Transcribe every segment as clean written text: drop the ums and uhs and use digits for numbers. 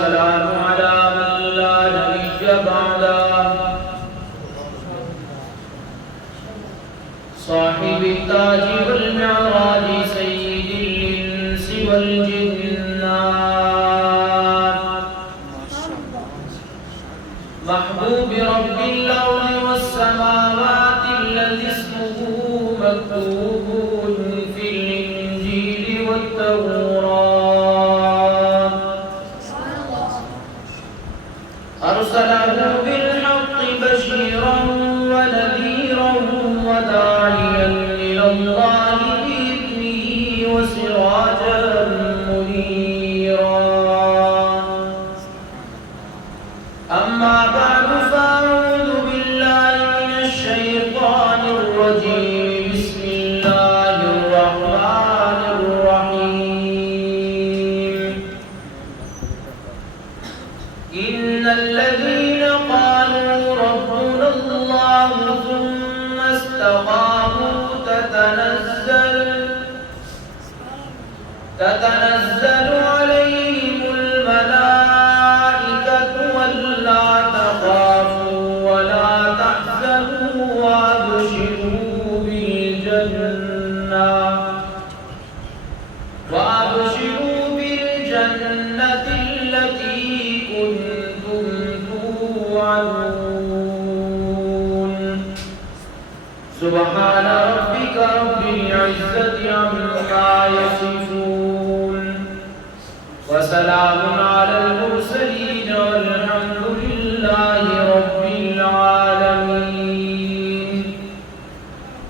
والسلام على من لا نبي بعده صاحب التاج والمعراج سيد الإنس والجنات محبوب رب الأرض والسماوات الذي اسمه مكتوب في الإنجيل والتوراة أرسله بالحق بشيرا ونذيرا وداعيا إلى الله بإذنه وسراجا منيرا أما بعد فأعوذ بالله من الشيطان الرجيم بسم الله الرحمن الرحيم إن الذين قالوا ربنا الله ثم استقاموا تتنزل عليهم الملائكة ولا تخافوا ولا تحزنوا وأبشروا بالجنة التي كنتم توعدون سبحان ربك رب العزة عما يصفون وسلام على المرسلين والحمد لله رب العالمين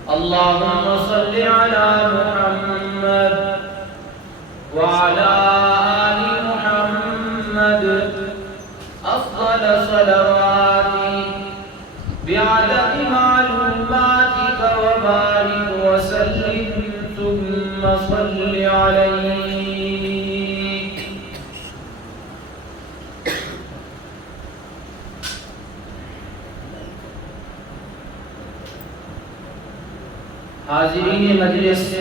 اللهم صل على محمد وعلى آل محمد أفضل صلواتي بعدد معلوماتك وبارك وسلم ثم صل عليه حاضرین مجلس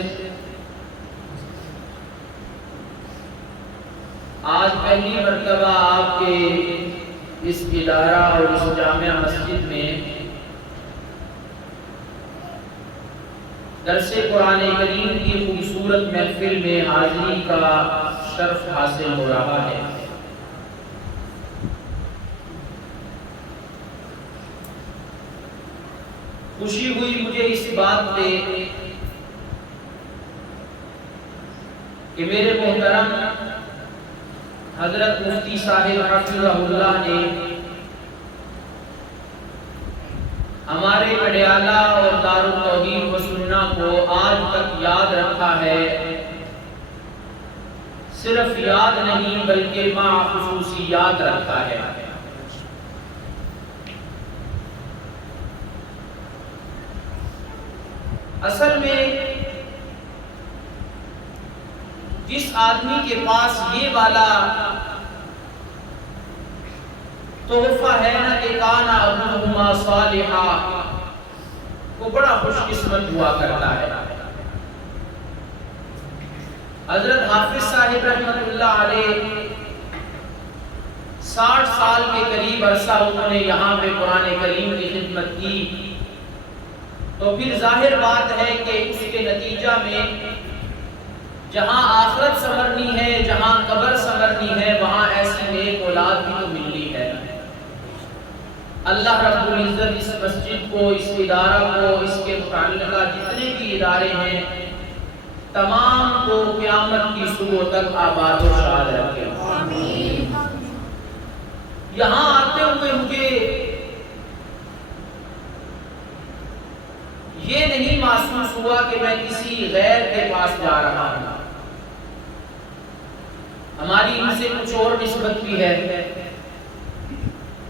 آج پہلی مرتبہ آپ کے اس ادارہ اور اس جامع مسجد میں درس قرآن کریم کی خوبصورت محفل میں حاضری کا شرف حاصل ہو رہا ہے خوشی ہوئی مجھے اس بات پہ کہ میرے محترم حضرت مفتی صاحب حفظہ اللہ نے ہمارے پڈیالہ اور دارالتوحید و سنہ کو آج تک یاد رکھا ہے صرف یاد نہیں بلکہ مع خصوصیات رکھا ہے اصل میں جس آدمی کے پاس یہ والا تحفہ ہے نا کہ کانا ابوہما صالحا وہ بڑا خوش قسمت ہوا کرتا ہے حضرت حافظ صاحب رحمت اللہ علیہ 60 سال کے قریب عرصہ انہوں نے یہاں پہ قرآن کریم کی خدمت کی تو پھر ظاہر بات ہے کہ اس کے نتیجہ میں جہاں آخرت سنورنی ہے جہاں قبر سنورنی ہے وہاں ایسی نیک اولاد بھی تو ملنی ہے اللہ رب العزت اس مسجد کو اس ادارہ کو اس کے متعلقہ جتنے بھی ادارے ہیں تمام کو قیامت کی صبح تک آباد و شاد رکھے آمین یہاں آتے ہوئے مجھے یہ نہیں محسوس ہوا کہ میں کسی غیر کے پاس جا رہا ہوں ہماری ان سے کچھ اور نسبت بھی ہے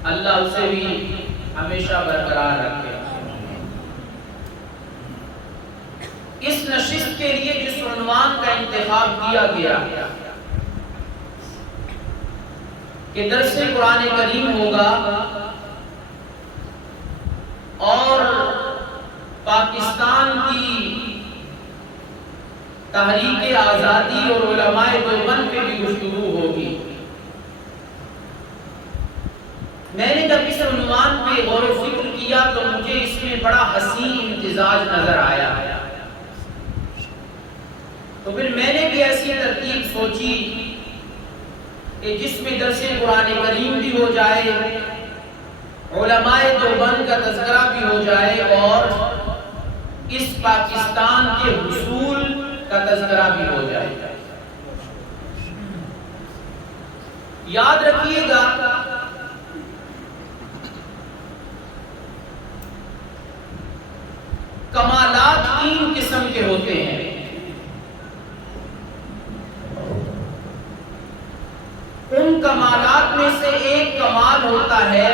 اللہ اسے بھی ہمیشہ برقرار رکھے اس نشست کے لیے جس عنوان کا انتخاب کیا گیا کہ درس قرآن کریم ہوگا اور پاکستان کی تحریک آزادی اور علماء دیوبند پہ بھی گفتگو ہوگی میں نے جب اس عنوان پہ غور و فکر کیا تو مجھے اس میں بڑا حسین امتزاج نظر آیا، تو پھر میں نے بھی ایسی ترتیب سوچی کہ جس میں درس قرآن کریم بھی ہو جائے، علماء دیوبند کا تذکرہ بھی ہو جائے، اور اس پاکستان کے حصول کا تذکرہ بھی ہو جائے۔ یاد رکھیے گا کمالات تین قسم کے ہوتے ہیں۔ ان کمالات میں سے ایک کمال ہوتا ہے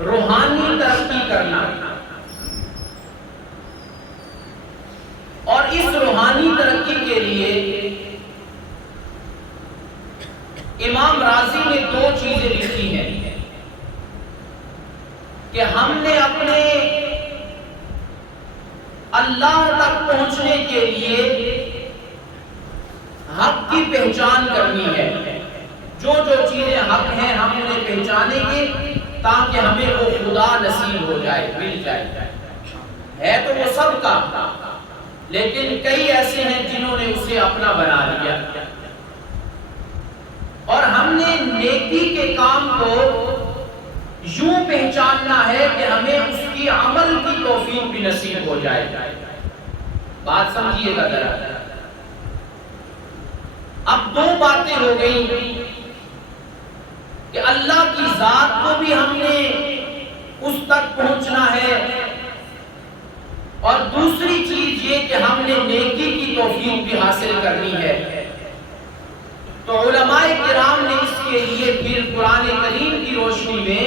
روحانی ترقی کرنا، اور اس روحانی ترقی کے لیے امام رازی نے دو چیزیں لکھی ہیں کہ ہم نے اپنے اللہ تک پہنچنے کے لیے حق کی پہچان کرنی ہے۔ جو جو چیزیں حق ہیں ہم انہیں پہچانیں گے تاکہ ہمیں وہ خدا نصیب ہو جائے، مل جائے۔ ہے تو وہ سب کا، لیکن کئی ایسے ہیں جنہوں نے اسے اپنا بنا لیا، اور ہم نے نیکی کے کام کو یوں پہچاننا ہے کہ ہمیں اس کی عمل کی توفیق بھی نصیب ہو جائے۔ بات سمجھیے گا ذرا۔ اب دو باتیں ہو گئی کہ اللہ کی ذات کو بھی ہم نے اس تک پہنچنا ہے، اور دوسری چیز یہ کہ ہم نے نیکی کی توفیق بھی حاصل کرنی ہے۔ تو علماء کرام نے اس کے لیے پھر قرآن کریم کی روشنی میں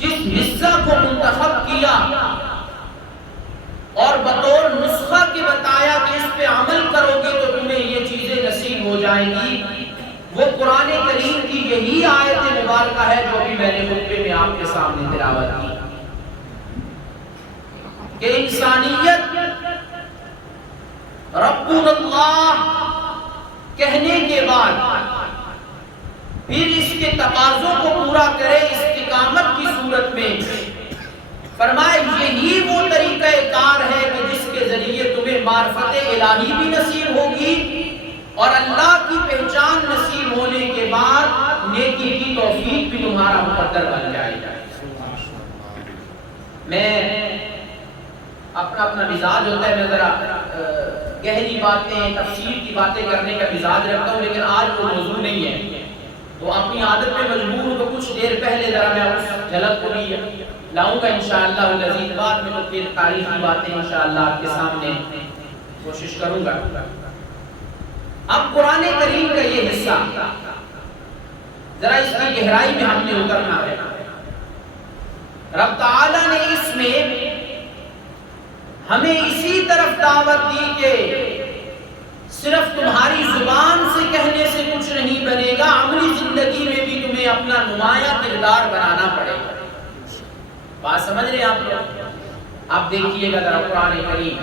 جس حصہ کو منتخب کیا اور بطور نسخہ کے بتایا کہ اس پہ عمل کرو گے تو تمہیں یہ چیزیں نصیب ہو جائیں گی، وہ قرآن کریم کی یہی آیت مبارکہ ہے جو بھی میں نے خطبے میں آپ کے سامنے تلاوت کی، کہ انسانیت ربنا اللہ کہنے کے بعد پھر اس کے تقاضوں کو پورا کرے استقامت کی صورت میں، فرمائے یہی وہ طریقہ کار ہے کہ جس کے ذریعے تمہیں معرفت الہی بھی نصیب ہوگی اور اللہ کی پہچان نصیب ہونے کے بعد نیکی کی توفیق بھی تمہارا مقدر بن جائے گا۔ میں اپنا مزاج ہوتا ہے، میں ذرا گہری باتیں تفصیل کی باتیں کرنے کا مزاج رکھتا ہوں، لیکن آج وہ موضوع نہیں ہے، تو اپنی عادت پہ مجبور ہوں، تو کچھ دیر پہلے ذرا میں اس جھلک کو بھی لاؤں گا انشاءاللہ العزیز، بعد میں تو پھر تاریخی باتیں انشاءاللہ آپ کے سامنے کوشش کروں گا۔ اب قرآن کریم کا یہ حصہ ذرا اس کی گہرائی میں ہم نے اترنا ہے۔ رب تعالیٰ نے اس میں ہمیں اسی طرف دعوت دی کہ صرف تمہاری زبان سے کہنے سے کچھ نہیں بنے گا، عملی زندگی میں بھی تمہیں اپنا نمایاں کردار بنانا پڑے گا۔ بات سمجھ رہے ہیں آپ لوگ؟ آپ دیکھیے گا ذرا قرآن کریم،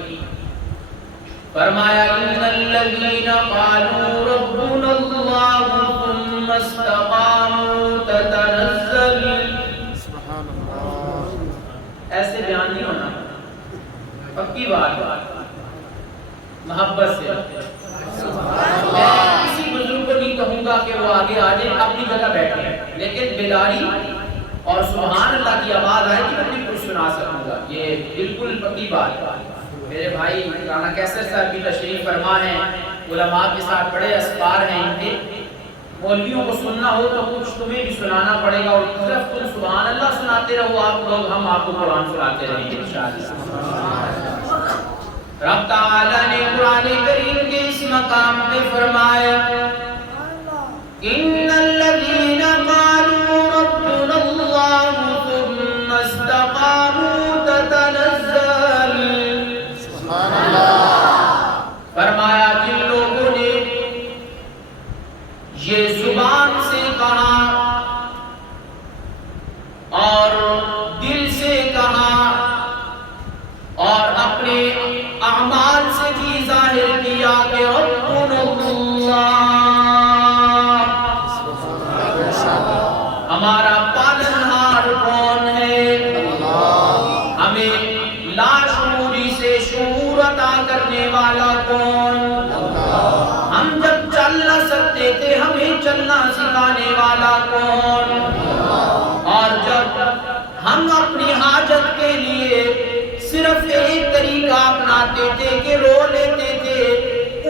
فرمایا ان الذین قالوا ربنا اللہ ثم استقاموا تتنزل، سبحان اللہ، ایسے بیان نہیں ہونا، پکی بات محبت سے۔ میں کسی بزرگ کو نہیں کہوں گا کہ وہ آگے آ جائے، اپنی جگہ بیٹھے، لیکن بیداری اور سبحان اللہ کی آواز آئے گی تو بالکل سنا سکوں گا، یہ بالکل پکی بات۔ میرے بھائی رانا کیسر صاحب بھی تشریف فرما ہیں، علماء کے ساتھ بڑے اسفار ہیں ان کے، مولویوں کو سننا ہو تو کچھ تمہیں بھی سنانا پڑے گا، اور صرف تم سبحان اللہ سناتے رہو آپ لوگ، ہم آپ کو قرآن سناتے رہیں گے انشاءاللہ۔ رب تعالیٰ نے قرآن کریم کے اس مقام پہ فرمایا ان الذین قالوا ربنا اللہ ثم استقاموا تتنزل، سبحان اللہ، فرمایا جن لوگوں نے یہ زبان سے کہا اور دل سے کہا اور اپنے اعمال سے بھی ظاہر کیا کہ ربنا اللہ، چلنا سکھانے والا کون؟ اور جب ہم اپنی حاجت کے لیے صرف ایک طریقہ اپناتے تھے کہ رو لیتے تھے،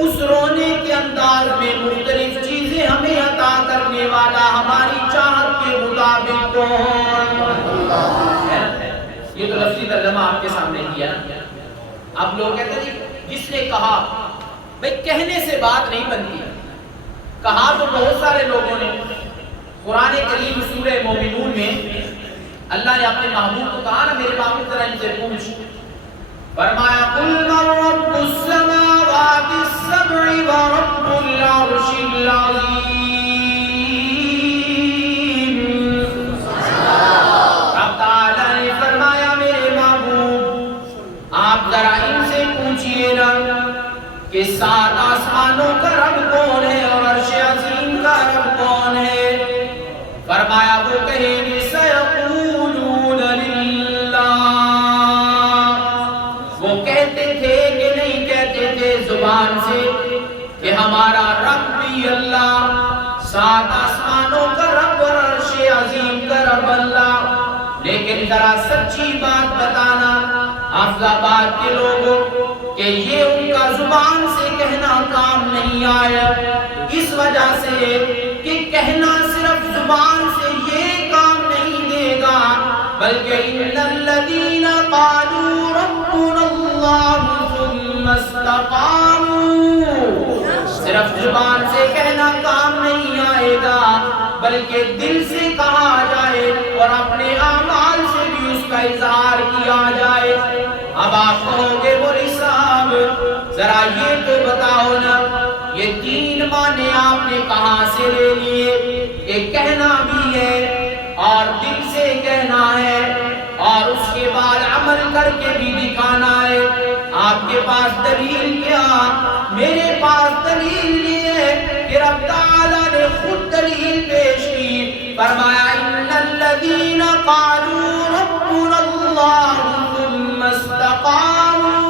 اس رونے کے انداز میں مختلف چیزیں ہمیں عطا کرنے والا ہماری چاہت کے مطابق کون؟ یہ تو لفظی ترجمہ آپ کے سامنے کیا۔ اب لوگ کہتے ہیں جس نے کہا بھئی کہنے سے بات نہیں بنتی، کہا تو بہت سارے لوگوں نے۔ قرآن کریم سورہ مومنون میں اللہ نے اپنے محبوب کو کہا نا، میرے محبوب ذرا ان سے پوچھ، فرمایا قل من رب السماوات السبع ورب العرش العظیم۔ رب تعالیٰ نے فرمایا میرے محبوب آپ ذرا ان سے پوچھئے نا کہ 7 آسمانوں کا رب کون ہے اور عرش عظیم کا رب کون ہے؟ فرمایا وہ کہیں گے سیقولون للہ۔ وہ کہتے تھے کہ نہیں کہتے تھے زبان سے کہ ہمارا رب بھی اللہ، 7 آسمانوں کا رب اور عرش عظیم کا رب اللہ، لیکن ذرا سچی بات بتانا حفظ-آباد کے لوگوں کہ یہ ان کا زبان سے کہنا کام نہیں آیا، اس وجہ سے کہ کہنا صرف زبان سے یہ کام نہیں دے گا، بلکہ ان الذین قالوا ربنا اللہ ثم استقاموا، صرف زبان سے کہنا کام نہیں آئے گا بلکہ دل سے کہا جائے اور اپنے اعمال سے بھی اس کا اظہار کیا جائے۔ اب آپ کہو گے مولوی صاحب ذرا یہ تو بتاؤ نا، یہ 3 معنی آپ نے کہاں سے لے لیے؟ کہ کہنا بھی ہے اور دل سے کہنا ہے اور اس کے بعد عمل کر کے بھی دکھانا ہے۔ آپ کے پاس دلیل کیا؟ میرے پاس دلیل یہ ہے کہ رب تعالیٰ نے خود دلیل پیش کی، فرمایا ان الذین قالوا ربنا اللہ ثم استقاموا۔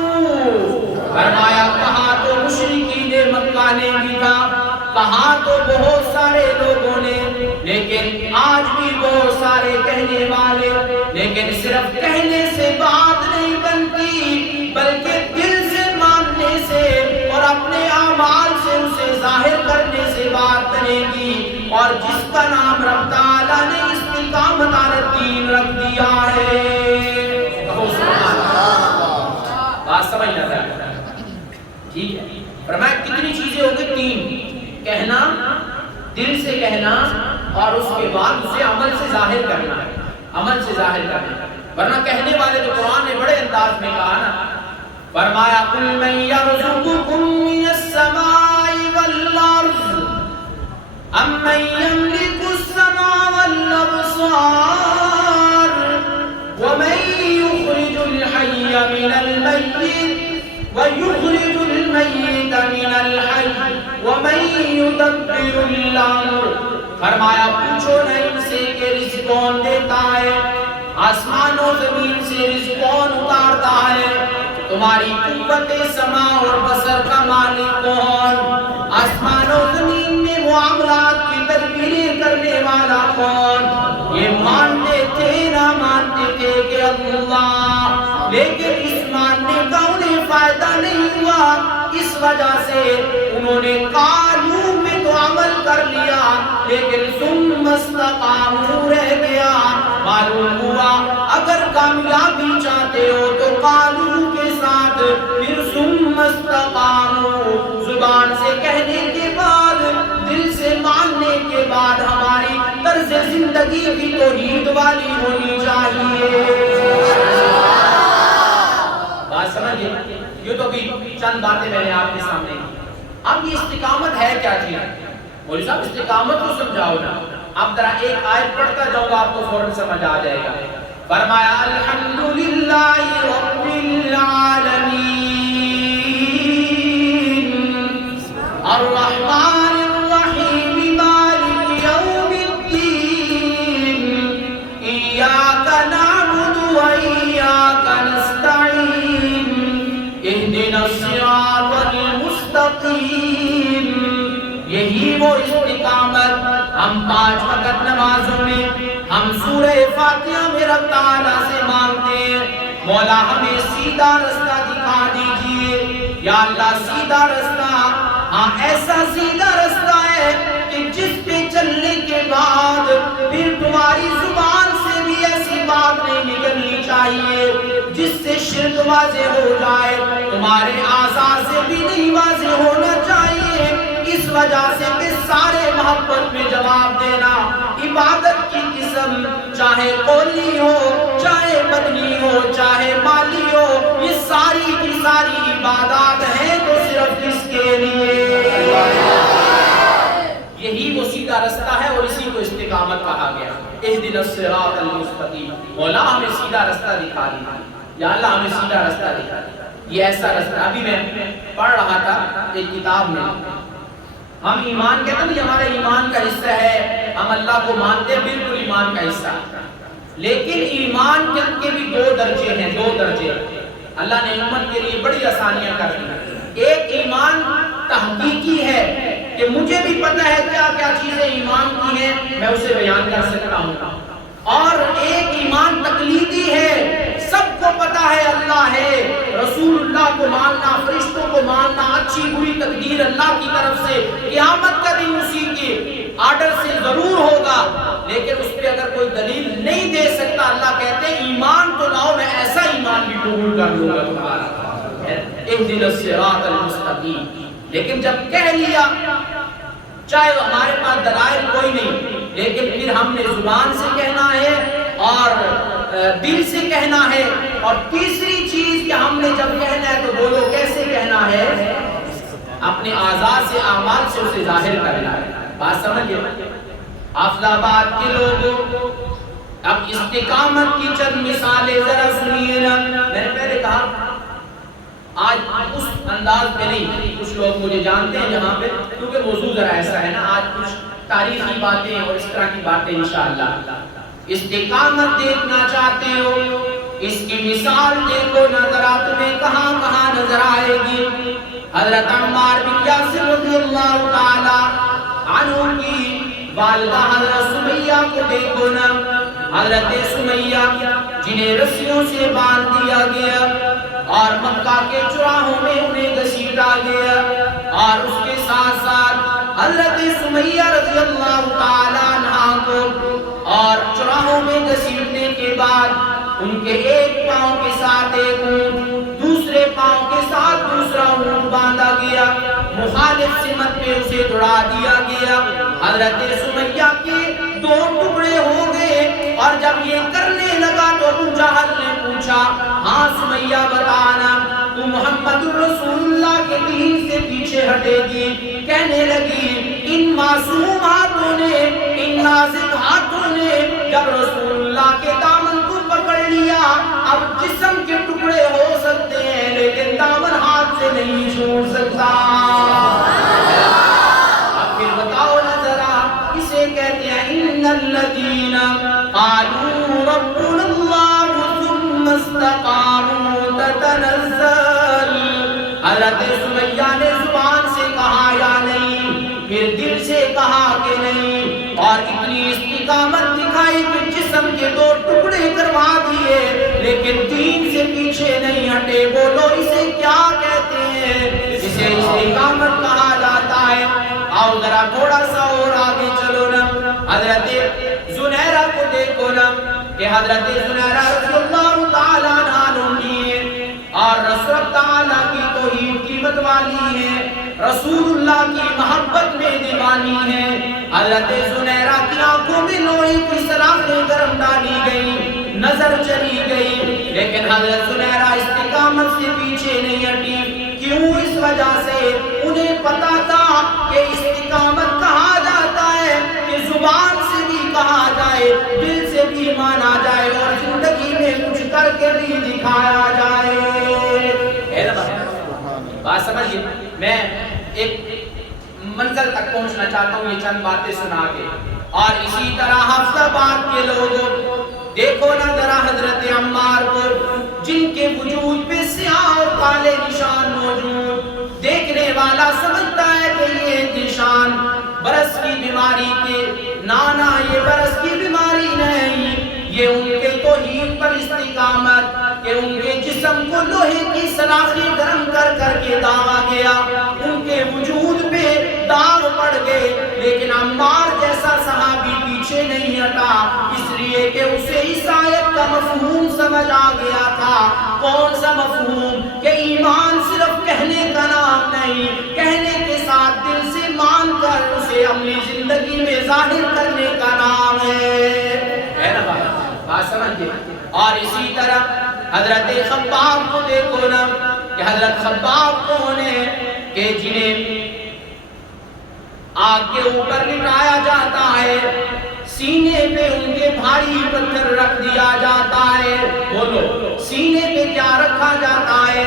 فرمایا کہا تو مشرکین مکہ نے بھی تھا، کہا تو بہت سارے لوگوں نے، لیکن آج بھی بہت سارے کہنے والے، لیکن صرف کہنے سے بات نہیں بنتی بلکہ دل سے ماننے سے اور اپنے اعمال سے اسے ظاہر کرنے سے بات بنے گی۔ اور جس کا نام رب تعالیٰ نے استقامت علی الدین رکھ دیا ہے، بات سمجھ نہ جائے، ٹھیک ہے؟ فرمایا کتنی چیزیں ہو گئی؟ 3، کہنا، دل سے کہنا اور اس کے بعد اسے عمل سے ظاہر کرنا، عمل سے ظاہر کرنا، ورنہ کہنے والے تو قرآن نے بڑے انداز میں کہا نا، فرمایا قل من یرزقکم من السماء والارض ام من یملک السماء والابصار ومن یخرج الحی من المیت وَيُخْرِجُ الْمَيِّتَ مِنَ الْحَيِّ وَمَن يُدَبِّرُ الْأَمْرَ۔ فرمایا پوچھو نہ ان سے کہ رزق کون دیتا ہے، آسمان و زمین سے رزق کون اتارتا ہے، تمہاری قوت سماع اور بصر کا مالک کون، آسمان و زمین میں معاملات کی تدبیریں کرنے والا کون؟ یہ مانتے تھے نہ مانتے تھے کہ اللہ، لیکن اس ماننے کا انہیں فائدہ نہیں ہوا، اس وجہ سے انہوں نے قالوا میں تو عمل کر لیا لیکن ثم استقاموا رہ گیا۔ معلوم ہوا اگر کامیابی چاہتے ہو تو قالوا کے ساتھ پھر ثم استقاموا، زبان سے کہنے کے بعد دل سے ماننے کے بعد ہماری طرز زندگی بھی توحید والی ہونی چاہیے۔ بات سمجھے؟ یہ تو بھی چند باتیں میں نے آپ کے سامنے کی۔ اب یہ استقامت ہے کیا چیز؟ مولوی صاحب استقامت کو سمجھاؤ نا۔ اب ذرا ایک آیت پڑھتا جاؤں گا آپ کو فوراً سمجھ آ جائے گا۔ فرمایا الحمدللہ رب العالمین الرحمن الرحیم مالک یوم الدین ایاک نعبد و ایاک نستعین اہدنا الصراط المستقیم۔ یہی وہ استقامت استقامت ہم 5 وقت نمازوں میں ہم سورہ فاتحہ میں رب تعالیٰ سے مانگتے ہیں، مولا ہمیں سیدھا رستہ دکھا دیجئے یا اللہ، سیدھا رستہ، ہاں ایسا سیدھا رستہ ہے کہ جس پہ چلنے کے بعد پھر تمہاری زبان سے بھی ایسی بات نہیں نکلنی چاہیے جس سے شرک واضح ہو جائے، تمہارے اعضاء سے بھی نہیں واضح ہونا چاہیے، اس وجہ سے کہ سارے محبت میں جواب دینا، عبادت کی قسم چاہے قولی ہو، چاہے بدنی ہو، چاہے مالی ہو، یہ ساری کی ساری عبادات ہیں تو صرف کس کے لیے؟ یہی وہ سیدھا رستہ ہے اور اسی کو استقامت کہا گیا۔ اہدنا الصراط المستقیم، مولا ہمیں سیدھا رستہ دکھا دیا، یا اللہ ہمیں سیدھا رستہ دکھا دیا۔ یہ ایسا رستہ، ابھی میں پڑھ رہا تھا ایک کتاب میں، ہم ایمان کہتے ہیں، یہ ہمارا ایمان کا حصہ ہے، ہم اللہ کو مانتے ہیں، بالکل ایمان کا حصہ، لیکن ایمان کے بھی 2 درجے ہیں، 2 درجے۔ اللہ نے امت کے لیے بڑی آسانیاں کر دی۔ ایک ایمان تحقیقی ہے کہ مجھے بھی پتہ ہے کیا کیا چیزیں ایمان کی ہیں، میں اسے بیان کر سکتا ہوں، اور ایک ایمان تقلیدی ہے، سب کو پتہ ہے اللہ ہے، رسول اللہ کو ماننا، فرشتوں کو ماننا، اچھی بری تقدیر اللہ کی طرف سے، قیامت کا دن اسی کے آرڈر سے ضرور ہوگا، لیکن اس پہ اگر کوئی دلیل نہیں دے سکتا، اللہ کہتے ہیں ایمان تو لاؤ، میں ایسا ایمان بھی قبول کر لوں گا تمہارا۔ اہدنا الصراط المستقیم، لیکن جب کہہ لیا، چاہے ہمارے پاس دلائل کوئی نہیں، لیکن پھر ہم نے زبان سے کہنا ہے اور دل سے کہنا ہے، اور تیسری چیز کہ ہم نے جب کہنا ہے تو بولو کیسے کہنا ہے، اپنے اعضاء سے، اعمال سے اسے ظاہر کرنا ہے۔ بات سمجھے؟ حافظ آباد کے لوگوں، اب استقامت کی چند مثالیں ذرا سنیے نا۔ میں نے پہلے کہا آج اس انداز میں نہیں، کچھ لوگ مجھے جانتے ہیں یہاں پہ، کیونکہ موضوع ذرا ایسا ہے نا، آج کچھ تاریخی باتیں اور اس طرح کی باتیں انشاءاللہ۔ استقامت دیکھنا چاہتے ہو، اس کی مثال دیکھو نا ذرا، تمہیں کہاں کہاں نظر آئے گی۔ حضرت عمار بن یاسر رضی اللہ تعالی عنہ کی والدہ حضرت سمیہ کو دیکھو نا، حضرت سمیہ جنہیں رسیوں سے باندھ دیا گیا اور مکہ کے چراہوں میں انہیں گھسیٹا گیا، اور اس کے ساتھ ساتھ حضرت سمیہ رضی اللہ تعالی عنہ کو اور چراہوں میں گھسیٹنے کے بعد ان کے ایک پاؤں کے ساتھ ایک اونٹ، دوسرے پاؤں کے ساتھ دوسرا اونٹ باندھا گیا، مخالف سمت پہ اسے دوڑا دیا گیا۔ حضرت سمیہ کے 2 ٹکڑے ہو گئے، اور جب یہ کرنے لگا تو ابو جہل نے پوچھا، ہاں سمیہ بتانا، تو محمد رسول اللہ کے دین سے پیچھے ہٹے گی؟ کہنے لگی، ان معصوم ہاتھوں نے، ان نازک ہاتھوں نے جب رسول اللہ کے دامن کو پکڑ لیا، اب جسم کے ٹکڑے ہو سکتے ہیں لیکن دامن ہاتھ سے نہیں چھوڑ سکتا۔ اب پھر بتاؤ نا ذرا، اسے کہتے ہیں ان الذین قالوا ربنا اللہ ثم استقاموا تتنزل۔ حضرت سمیہ نے زبان سے کہا یا نہیں، پھر دل سے کہا کہ نہیں، اور اتنی استقامت دکھائی کہ جسم کے 2 ٹکڑے کروا دیے، لیکن دین سے پیچھے نہیں ہٹے۔ بولو اسے کیا کہتے ہیں؟ اسے استقامت کہا جاتا ہے۔ آؤ ذرا تھوڑا سا اور آگے چلو نا، حضرت زنیرہ کو دیکھو نا، کہ حضرت زنیرہ رضی اللہ تعالیٰ عنہ اور رسول تعالیٰ کی توحید کی متوالی ہے، رسول اللہ کی محبت میں دیوانی ہے۔ حضرت زنیرہ کی آنکھوں میں لوہے کی سلاخیں گرم ڈالی گئی، نظر چلی گئی، لیکن حضرت زنیرہ استقامت سے پیچھے نہیں ہٹی۔ کیوں؟ اس وجہ سے انہیں پتا تھا کہ استقامت کہا جاتا ہے کہ زبان سے بھی کہا جائے، دل سے بھی مانا جائے، اور زندگی میں کچھ کر کے بھی دکھایا جائے۔ بات سمجھئے؟ میں ایک منزل تک پہنچنا چاہتا ہوں یہ چند باتیں سنا کے۔ اور اسی طرح حفظ آباد کے لوگوں، دیکھو نا ذرا حضرت عمار کو، جن کے وجود پہ سیاہ اور کالے نشان موجود، دیکھنے والا سمجھتا ہے کہ یہ نشان برس کی بیماری بیماری کے نانا یہ برس کی بیماری نہیں، یہ ان کے توحید پر استقامت کہ ان کے جسم کو لوہے کی سلاخیں گرم کر کر کے داغا گیا، ان کے وجود پہ داغ پڑ گئے، لیکن عمار جیسا صحابی پیچھے نہیں ہٹا، اس لیے کہ اسے اس آیت کا مفہوم سمجھ آ گیا تھا۔ کون سا مفہوم؟ کہ ایمان صرف کہنے کا نام نہیں، کہنے کے ساتھ دل سے مان کر اسے عملی زندگی میں ظاہر کرنے کا نام ہے نا بات سمجھے؟ اور اسی طرح حضرت خباب کو دیکھو نا کہ حضرت خباب کون ہے کہ جنہیں آگ کے اوپر لٹایا جاتا ہے، سینے پہ ان کے بھاری پتھر رکھ دیا جاتا ہے، بولو سینے پہ کیا رکھا جاتا ہے؟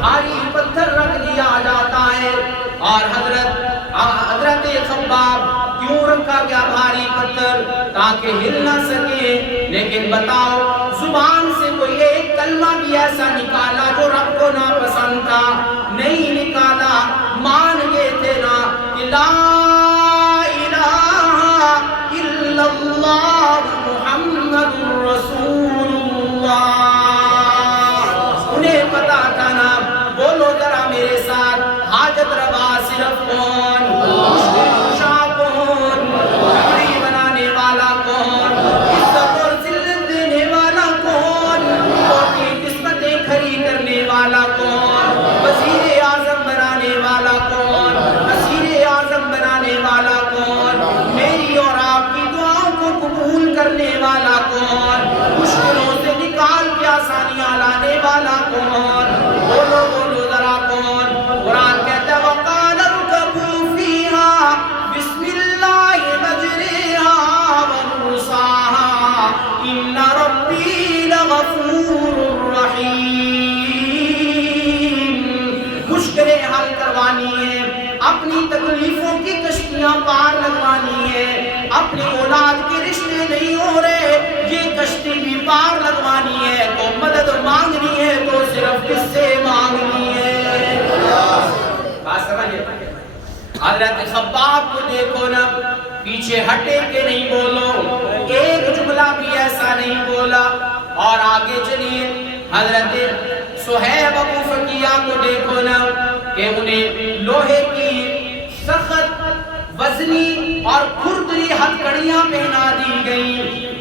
بھاری پتھر رکھ دیا جاتا ہے۔ اور حضرت خباب کیوں رکھا گیا بھاری پتھر؟ تاکہ ہل نہ سکے، لیکن بتاؤ زبان سے کوئی ایک کلمہ بھی ایسا نکالا جو رب کو ناپسند تھا؟ نہیں نکالا، مان گئے تھے نا کہ لا الہ الا اللہ محمد رسول اللہ۔ انہیں پتا تھا نا، بولو ذرا میرے ساتھ، حاجت روا صرف کون؟ مشکل کشا کون؟ بگڑی بنانے والا کون؟ عزت اور ذلت دینے والا کون؟ موٹی قسمتیں کھڑی کرنے والا کون؟ وزیر اعظم بنانے والا کون؟ وزیر اعظم بنانے والا کون؟ میری اور آپ کی دعاؤں کو قبول کرنے والا کون؟ مشکلوں سے نکال کے آسانیاں لانے والا کون؟ بولو بولو ذرا کون؟ قرآن کہتا ہے وَقَالَ ارْكَبُوا فِيهَا بِسْمِ اللَّهِ مَجْرَاهَا وَمُرْسَاهَا إِنَّ رَبِّي لَغَفُورٌ رَحِيمٌ۔ مشکلیں حل کروانی ہے، اپنی تکلیفوں کی کشتیاں پار لگوانی ہے، اپنی اولاد کے رشتے نہیں ہو رہے، یہ کشتی بھی پار لگوانی ہے، تو مدد مانگنی ہے تو صرف کس سے مانگنی ہے؟ بات سمجھے؟ حضرت خباب کو دیکھو نا، پیچھے ہٹے کہ نہیں، بولو ایک جملہ بھی ایسا نہیں بولا۔ اور آگے چلیے، حضرت صہیب ابو فقیہ کو دیکھو نا کہ انہیں لوہے کی سخت وزنی اور کھردری ہتھکڑیاں پہنا دی گئیں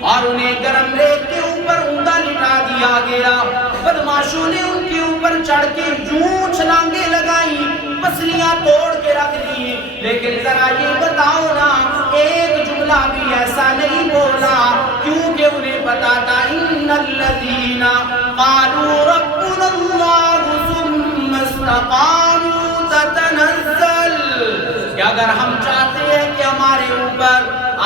اور انہیں گرم ریت کے اوپر اوندا لٹا دیا گیا۔ بدماشوں نے ان کے اوپر چڑھ کے یوں چھلانگیں لگائیں، پسلیاں توڑ کے رکھ دی، لیکن ذرا یہ بتاؤ نا ایک جملہ بھی ایسا نہیں بولا، کیونکہ انہیں پتا تھا ان الذین قالوا ربنا اللہ ثم استقاموا تتنزل، کہ اگر ہم چاہتے ہیں کہ ہمارے اوپر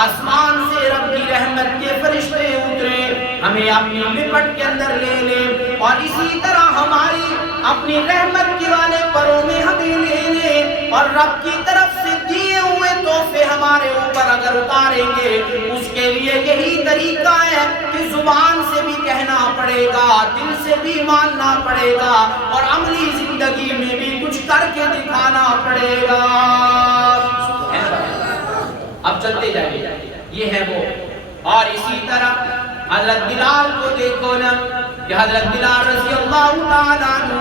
آسمان سے رب کی رحمت کے فرشتے اترے، ہمیں اپنی لپٹ کے اندر لے لے، اور اسی طرح ہماری اپنی رحمت کے والے پروں میں ہمیں لے لے، اور رب کی طرف سے دیے ہوئے تحفے ہمارے اوپر اگر اتاریں گے، اس کے لیے یہی طریقہ ہے کہ زبان سے بھی کہنا پڑے گا، دل سے بھی ماننا پڑے گا، اور عملی زندگی میں بھی کچھ کر کے دکھانا پڑے گا۔ اب چلتے جائیں، یہ ہے وہ۔ اور اسی طرح حضرت بلال کو دیکھو نا کہ حضرت بلال رضی اللہ تعالیٰ عنہ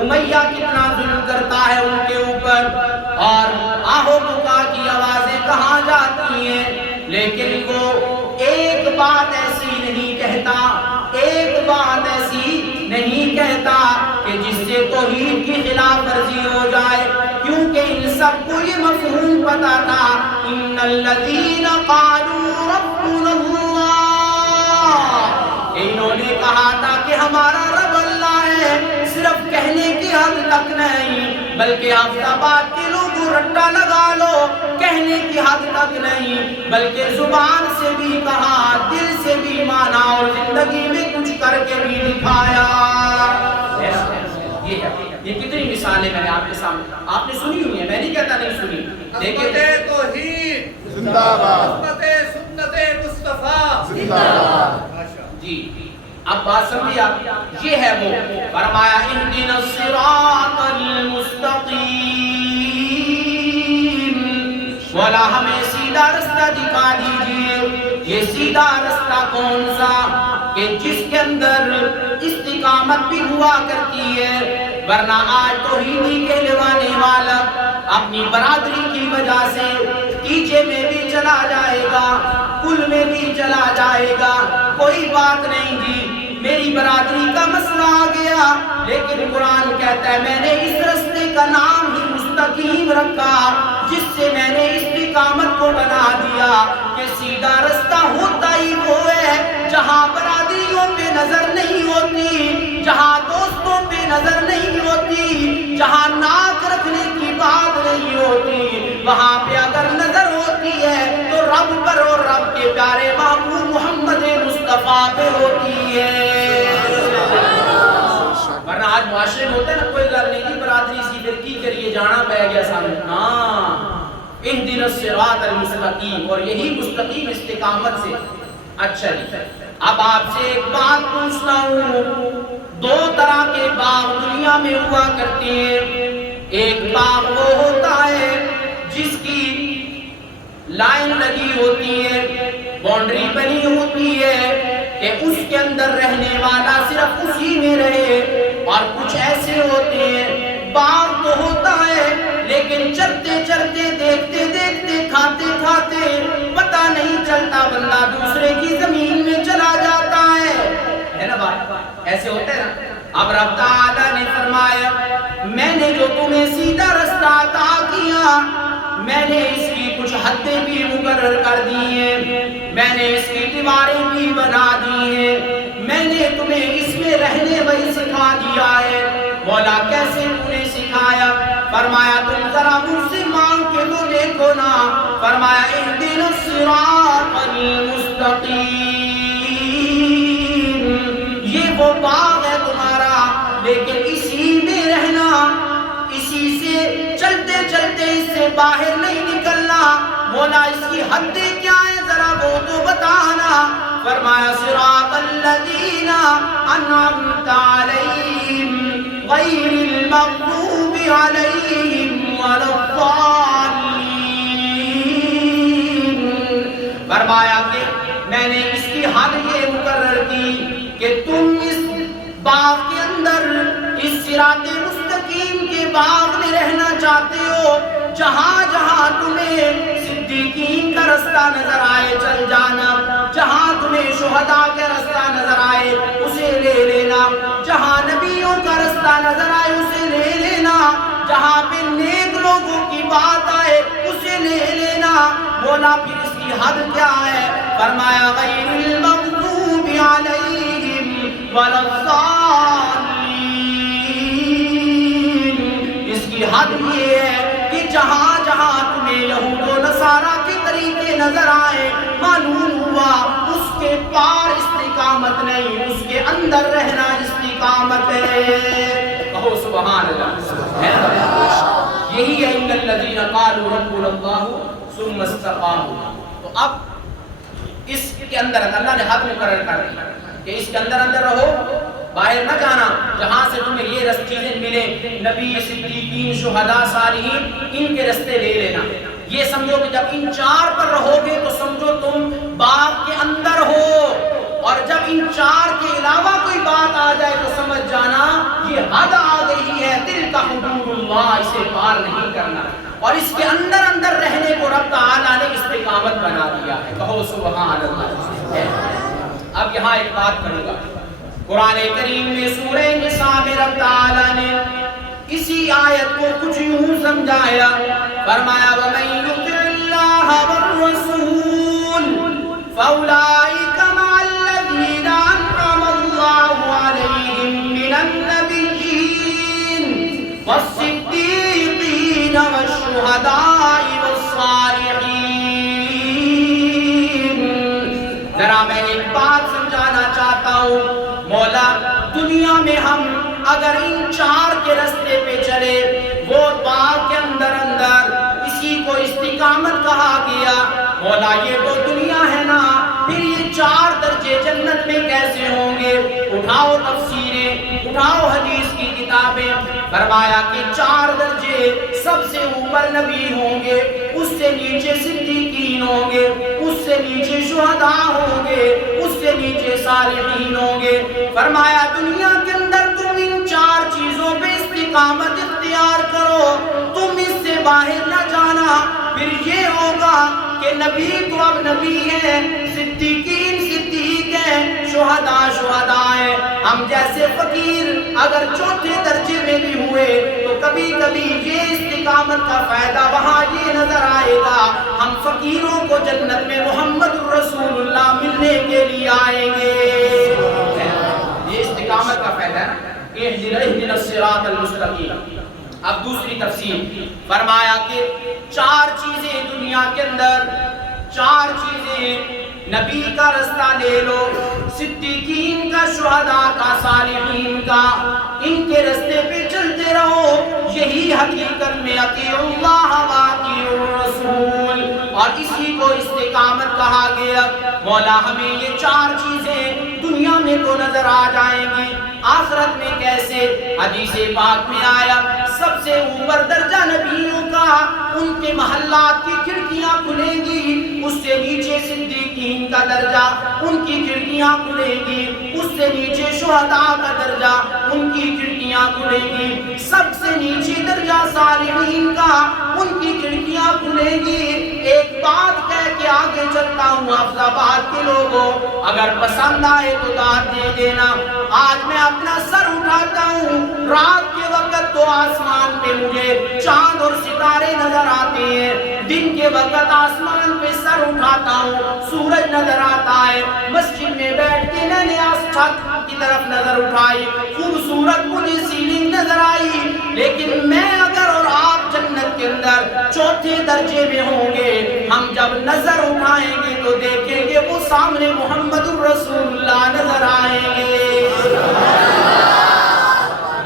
امیہ کتنا ظلم کرتا ہے ان کے اوپر، اور آہو بکا کی آوازیں کہاں جاتی ہیں، لیکن وہ ایک بات ایسی نہیں کہتا، ایک بات ایسی نہیں کہتا کہ جس سے توحید کی خلاف ورزی ہو جائے، کیونکہ ان سب کو یہ مفہوم پتا تھا ان الذین قالوا ربنا اللہ، انہوں نے کہا تھا کہ ہمارا رب اللہ ہے، صرف کہنے کی حد تک نہیں بلکہ ہفتہ بعد کے لوگوں رٹا لگا لو، کہنے کی حد تک نہیں بلکہ زبان سے بھی کہا، دل سے بھی مانا، اور زندگی میں کچھ کر کے بھی دکھایا۔ یہ کتنی مثالیں میں نے آپ کے سامنے، آپ نے سنی ہوئی ہیں، میں نہیں کہتا نہیں سنی، لیکن توحید زندہ باد، سنت مصطفیٰ زندہ باد۔ جی اب بات سمجھیے آپ، یہ ہے وہ فرمایا اہدنا الصراط المستقیم مولا ہمیں سیدھا رستہ دکھا دیجئے۔ یہ سیدھا رستہ کون سا کہ جس کے اندر استقامت بھی ہوا کرتی ہے، ورنہ آج توحیدی کہلوانے والا اپنی برادری کی وجہ سے نیچے میں بھی چلا جائے گا، کل میں بھی چلا جائے گا، کوئی بات نہیں جی، میری برادری کا مسئلہ آ گیا، لیکن قرآن کہتا ہے میں نے اس رستے کا نام ہی مستقیم رکھا، جس سے میں نے استقامت کو بنا دیا کہ سیدھا رستہ ہوتا ہی وہ ہے جہاں برادریوں پہ نظر نہیں ہوتی، جہاں دوستوں پہ نظر نہیں ہوتی، جہاں ناک رکھنے کی بات نہیں ہوتی، وہاں پہ اگر نظر ہوتی ہے تو رب پر اور رب کے پیارے محبوب محمد مصطفیٰ پہ ہوتی ہے۔ ورنہ آج معاشرے میں ہوتا ہے نا، کوئی گل نہیں کی برادری سی پھر کی کریے، جانا پہ گیا سامنے، اہدنا الصراط المستقیم، اور یہی مستقیم استقامت سے۔ اچھا جی، اب آپ سے ایک بات پوچھتا ہوں، دو طرح کے باغ دنیا میں ہوا کرتے ہیں۔ ایک باغ وہ ہوتا ہے جس کی لائن لگی ہوتی ہے، باؤنڈری بنی ہوتی ہے کہ اس کے اندر رہنے والا صرف اسی میں رہے، اور کچھ ایسے ہوتے ہیں باغ تو ہوتا ہے لیکن چرتے چرتے، دیکھتے دیکھتے، کھاتے کھاتے پتہ نہیں چلتا بندہ دوسرے کی زمین میں چلا جاتا ہے نا بات، ایسے ہوتے ہیں نا۔ اب رب تعالیٰ نے فرمایا میں نے جو تمہیں سیدھا رستہ عطا کیا، میں نے اس کی کچھ حدیں بھی مقرر کر دی ہیں، میں نے اس کی دیواریں بھی بنا دی ہیں، میں نے تمہیں اس میں رہنے وہی سکھا دیا ہے۔ مولا کیسے تم نے سکھایا؟ فرمایا تم ذرا مجھ سے مانگ کے تو دیکھو نا، فرمایا اہدنا الصراط المستقیم، یہ وہ باغ ہے تمہارا، لیکن اسی میں رہنا، اسی سے چلتے چلتے اس سے باہر نہیں نکلنا۔ مولا اس کی حدیں کیا ہیں ذرا وہ تو بتانا۔ فرمایا صراط الذین انعمت علیہم غیر المغضوب علیہم ولا الضالین۔ فرمایا کہ میں نے اس کی حد یہ مقرر کی کہ تم اس باغ کے اندر، اس صراط مستقیم کے باغ میں رہنا چاہتے ہو، جہاں جہاں تمہیں صدیقین کا رستہ نظر آئے چل جانا، جہاں تمہیں شہداء کا رستہ نظر آئے اسے لے لینا، جہاں نبیوں کا رستہ نظر آئے اسے لے لینا، جہاں پہ نیک لوگوں کی بات آئے اسے لے لینا۔ بولا پھر اس کی حد کیا ہے؟ فرمایا غیر المغضوب علیہم ولا الضالین، اس کی حد یہ ہے کہ جہاں جہاں تمہیں یہود و نصارہ کے طریقے نظر آئے، معلوم ہوا اس کے پار استقامت نہیں، اس کے اندر رہنا استقامت ہے۔ کہو سبحان اللہ۔ یہی ہے ان الذین قالوا ربنا اللہ ثم استقاموا۔ تو اب اس کے اندر اللہ نے حد مقرر کر دیا کہ اس کے اندر اندر رہو، باہر نہ جانا، جہاں سے تمہیں یہ چیزیں ملیں، نبی، صدیقین، شہداء، صالحین، ان کے رستے لے لینا۔ یہ سمجھو کہ جب ان چار پر رہو گے تو سمجھو تم باغ کے اندر ہو، اور جب ان چار کے علاوہ کوئی بات آ جائے تو سمجھ جانا یہ حد آ گئی ہے، تلک حدود اللہ، اسے پار نہیں کرنا۔ اور اس کے اندر اندر رہنے کو رب تعالیٰ نے استقامت بنا دیا ہے۔ کہو سبحان اللہ۔ اب یہاں ایک بات کروں گا، قرآن کریم میں سورہ نساء میں رب تعالیٰ نے اسی آیت کو کچھ یوں سمجھایا، فرمایا وَمَن يُطِعِ اللَّهَ وَالرَّسُولَ فَأُولَٰئِكَ مَعَ الَّذِينَ أَنْعَمَ اللَّهُ عَلَيْهِم مِّنَ النَّبِيِّينَ وَالصِّدِّيقِينَ وَالشُّهَدَاءِ وَالصَّالِحِينَ۔ ذرا میں ایک بات سمجھانا چاہتا ہوں، مولا دنیا میں ہم اگر ان چار کے رستے پہ چلے، وہ باغ کے اندر اندر، اسی کو استقامت کہا گیا۔ مولا یہ تو دنیا ہے نا، پھر یہ چار درجے جنت میں کیسے ہوں گے؟ اٹھاؤ تفسیریں، اٹھاؤ حدیث کی کتابیں، فرمایا کہ چار درجے، سب سے اوپر نبی ہوں گے، اس سے نیچے صدیقین ہوں گے، اس سے نیچے شہداء ہوں گے، اس سے نیچے صالحین ہوں گے۔ فرمایا دنیا کے اندر تم ان 4 چیزوں پہ استقامت اختیار کرو، تم اس سے باہر نہ جانا۔ پھر یہ ہوگا کہ نبی تو اب نبی ہے، صدیقین صدیق ہیں، شہداء شہداء ہیں۔ ہم جیسے فقیر اگر چوتھے درجے میں بھی ہوئے تو کبھی کبھی یہ استقامت کا فائدہ وہاں یہ نظر آئے گا، ہم فقیروں کو جنت میں محمد رسول اللہ ملنے کے لیے آئیں گے۔ یہ استقامت کا فائدہ ہے نا، اہدنا الصراط المستقیم۔ اب دوسری تفسیر فرمایا کہ 4 چیزیں دنیا کے اندر، 4 چیزیں نبی کا رستہ لے لو، صدیقین کا، شہداء کا، صالحین کا، ان کے رستے پہ چلتے رہو۔ یہی حقیقت میں اطیعوا اللہ و اطیعوا الرسول، اور اسی کو استقامت کہا گیا۔ مولا ہمیں یہ 4 چیزیں دنیا میں تو نظر آ جائیں گی، آخرت میں کیسے؟ حدیث پاک میں آیا سب سے اوپر درجہ نبیوں کا، ان کے محلات کی کھڑکیاں کھلیں گی، اس سے نیچے صدیقین کا درجہ، ان کی کھڑکیاں کھلیں گی، اس سے نیچے شہداء کا درجہ، ان کی کھڑکیاں کھلیں گی، سب سے نیچے درجہ صالحین کا، ان کی کھڑکیاں کھلیں گی۔ ایک بات کہہ کے آگے چلتا ہوں حافظ آباد کے لوگوں، اگر پسند آئے تو داد دے دینا۔ آج میں اپنا سر اٹھاتا ہوں، رات کے وقت تو آسمان پہ مجھے چاند اور ستارے نظر آتے ہیں، دن کے وقت آسمان پہ سر اٹھاتا ہوں سورج نظر آتا ہے۔ مسجد میں بیٹھ کے میں نے چھت کی طرف نظر اٹھائی، خوبصورت مجھے سیلنگ نظر آئی، لیکن میں اگر اور آپ جنت کے اندر 4تھے درجے میں ہوں گے، ہم جب نظر اٹھائیں گے تو دیکھیں گے وہ سامنے محمد الرسول اللہ نظر آئیں گے۔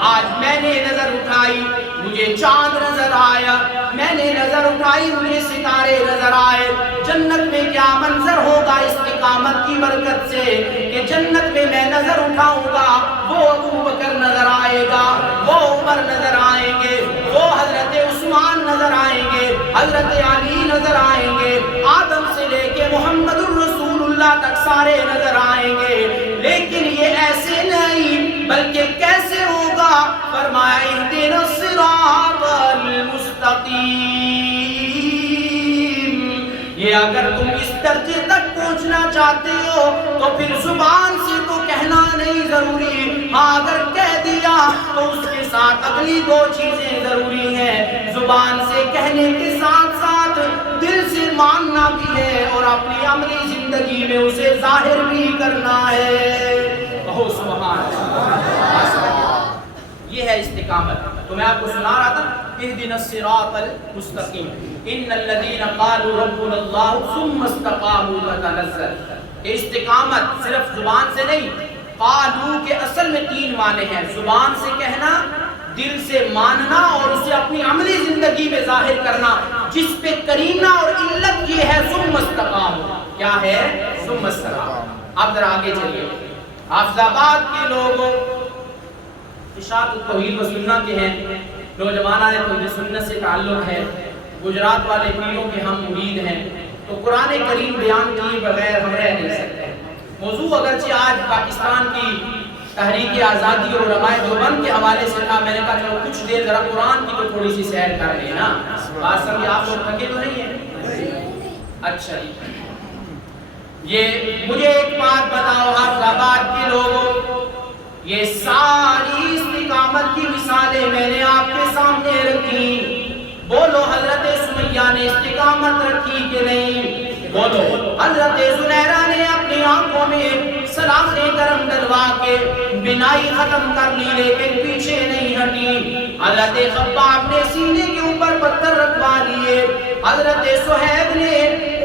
آج میں نے نظر اٹھائی مجھے چاند نظر آیا، میں نے نظر اٹھائی مجھے ستارے نظر آئے۔ جنت میں کیا منظر ہوگا استقامت کی برکت سے کہ جنت میں میں نظر اٹھاؤں گا، وہ ابو بکر نظر آئے گا، وہ عمر نظر آئیں گے، وہ حضرت عثمان نظر آئیں گے، حضرت علی نظر آئیں گے، آدم سے لے کے محمد الرسول اللہ تک سارے نظر آئیں گے۔ لیکن یہ ایسے نہیں بلکہ کیسے ہوگا؟ فرمایا اہدنا الصراط المستقیم۔ یہ اگر تم اس درجے تک پہنچنا چاہتے ہو تو پھر زبان سے تو کہنا نہیں ضروری، ہاں اگر کہہ دیا تو اس کے ساتھ اگلی 2 چیزیں ضروری ہیں، زبان سے کہنے کے ساتھ ساتھ دل سے ماننا بھی ہے اور اپنی عملی زندگی میں اسے ظاہر بھی کرنا ہے۔ کہو سبحان اللہ۔ یہ ہے استقامت۔ تو میں آپ کو سنا رہا تھا اہدنا الصراط المستقیم، ان الذین قالوا ربنا اللہ ثم استقاموا تتنزل۔ استقامت صرف زبان سے نہیں، قالوا کے اصل میں 3 معنی ہیں، زبان سے کہنا، دل سے ماننا اور اسے اپنی عملی زندگی میں ظاہر کرنا، جس پہ کرینہ اور علت یہ ہے ثم استقاموا۔ کیا ہے؟ ثم استقاموا۔ اب ذرا آگے چلیے، حافظ آباد کے لوگوں اشاعت التوحید و سنت کے ہیں، نوجوانہ توحید سنت سے تعلق ہے، گجرات والے پیروں کے ہم مرید ہیں، تو قرآن کریم بیان کیے بغیر ہم رہ نہیں سکتے۔ موضوع اگرچہ آج پاکستان کی تحریک آزادی اور علماء دیوبند کے حوالے سے تھا، میں نے کہا چلو کچھ دیر ذرا قرآن کی تو تھوڑی سی سیر کر لیں نا، بات سمجھے؟ آپ لوگ تھکے تو نہیں ہیں؟ اچھا یہ مجھے ایک بات بتاؤ حافظ آباد کے لوگوں، یہ ساری استقامت کی مثالیں میں نے آپ کے سامنے رکھی، بولو حضرت سمیہ نے استقامت رکھی کہ نہیں؟ بولو۔ حضرت زنیرہ نے اپنی آنکھوں میں سلاخیں گرم ڈلوا کے بینائی ختم کر لی لیکن پیچھے نہیں ہٹی۔ حضرت خباب نے سینے کے اوپر پتھر رکھوا لیے، حضرت صہیب نے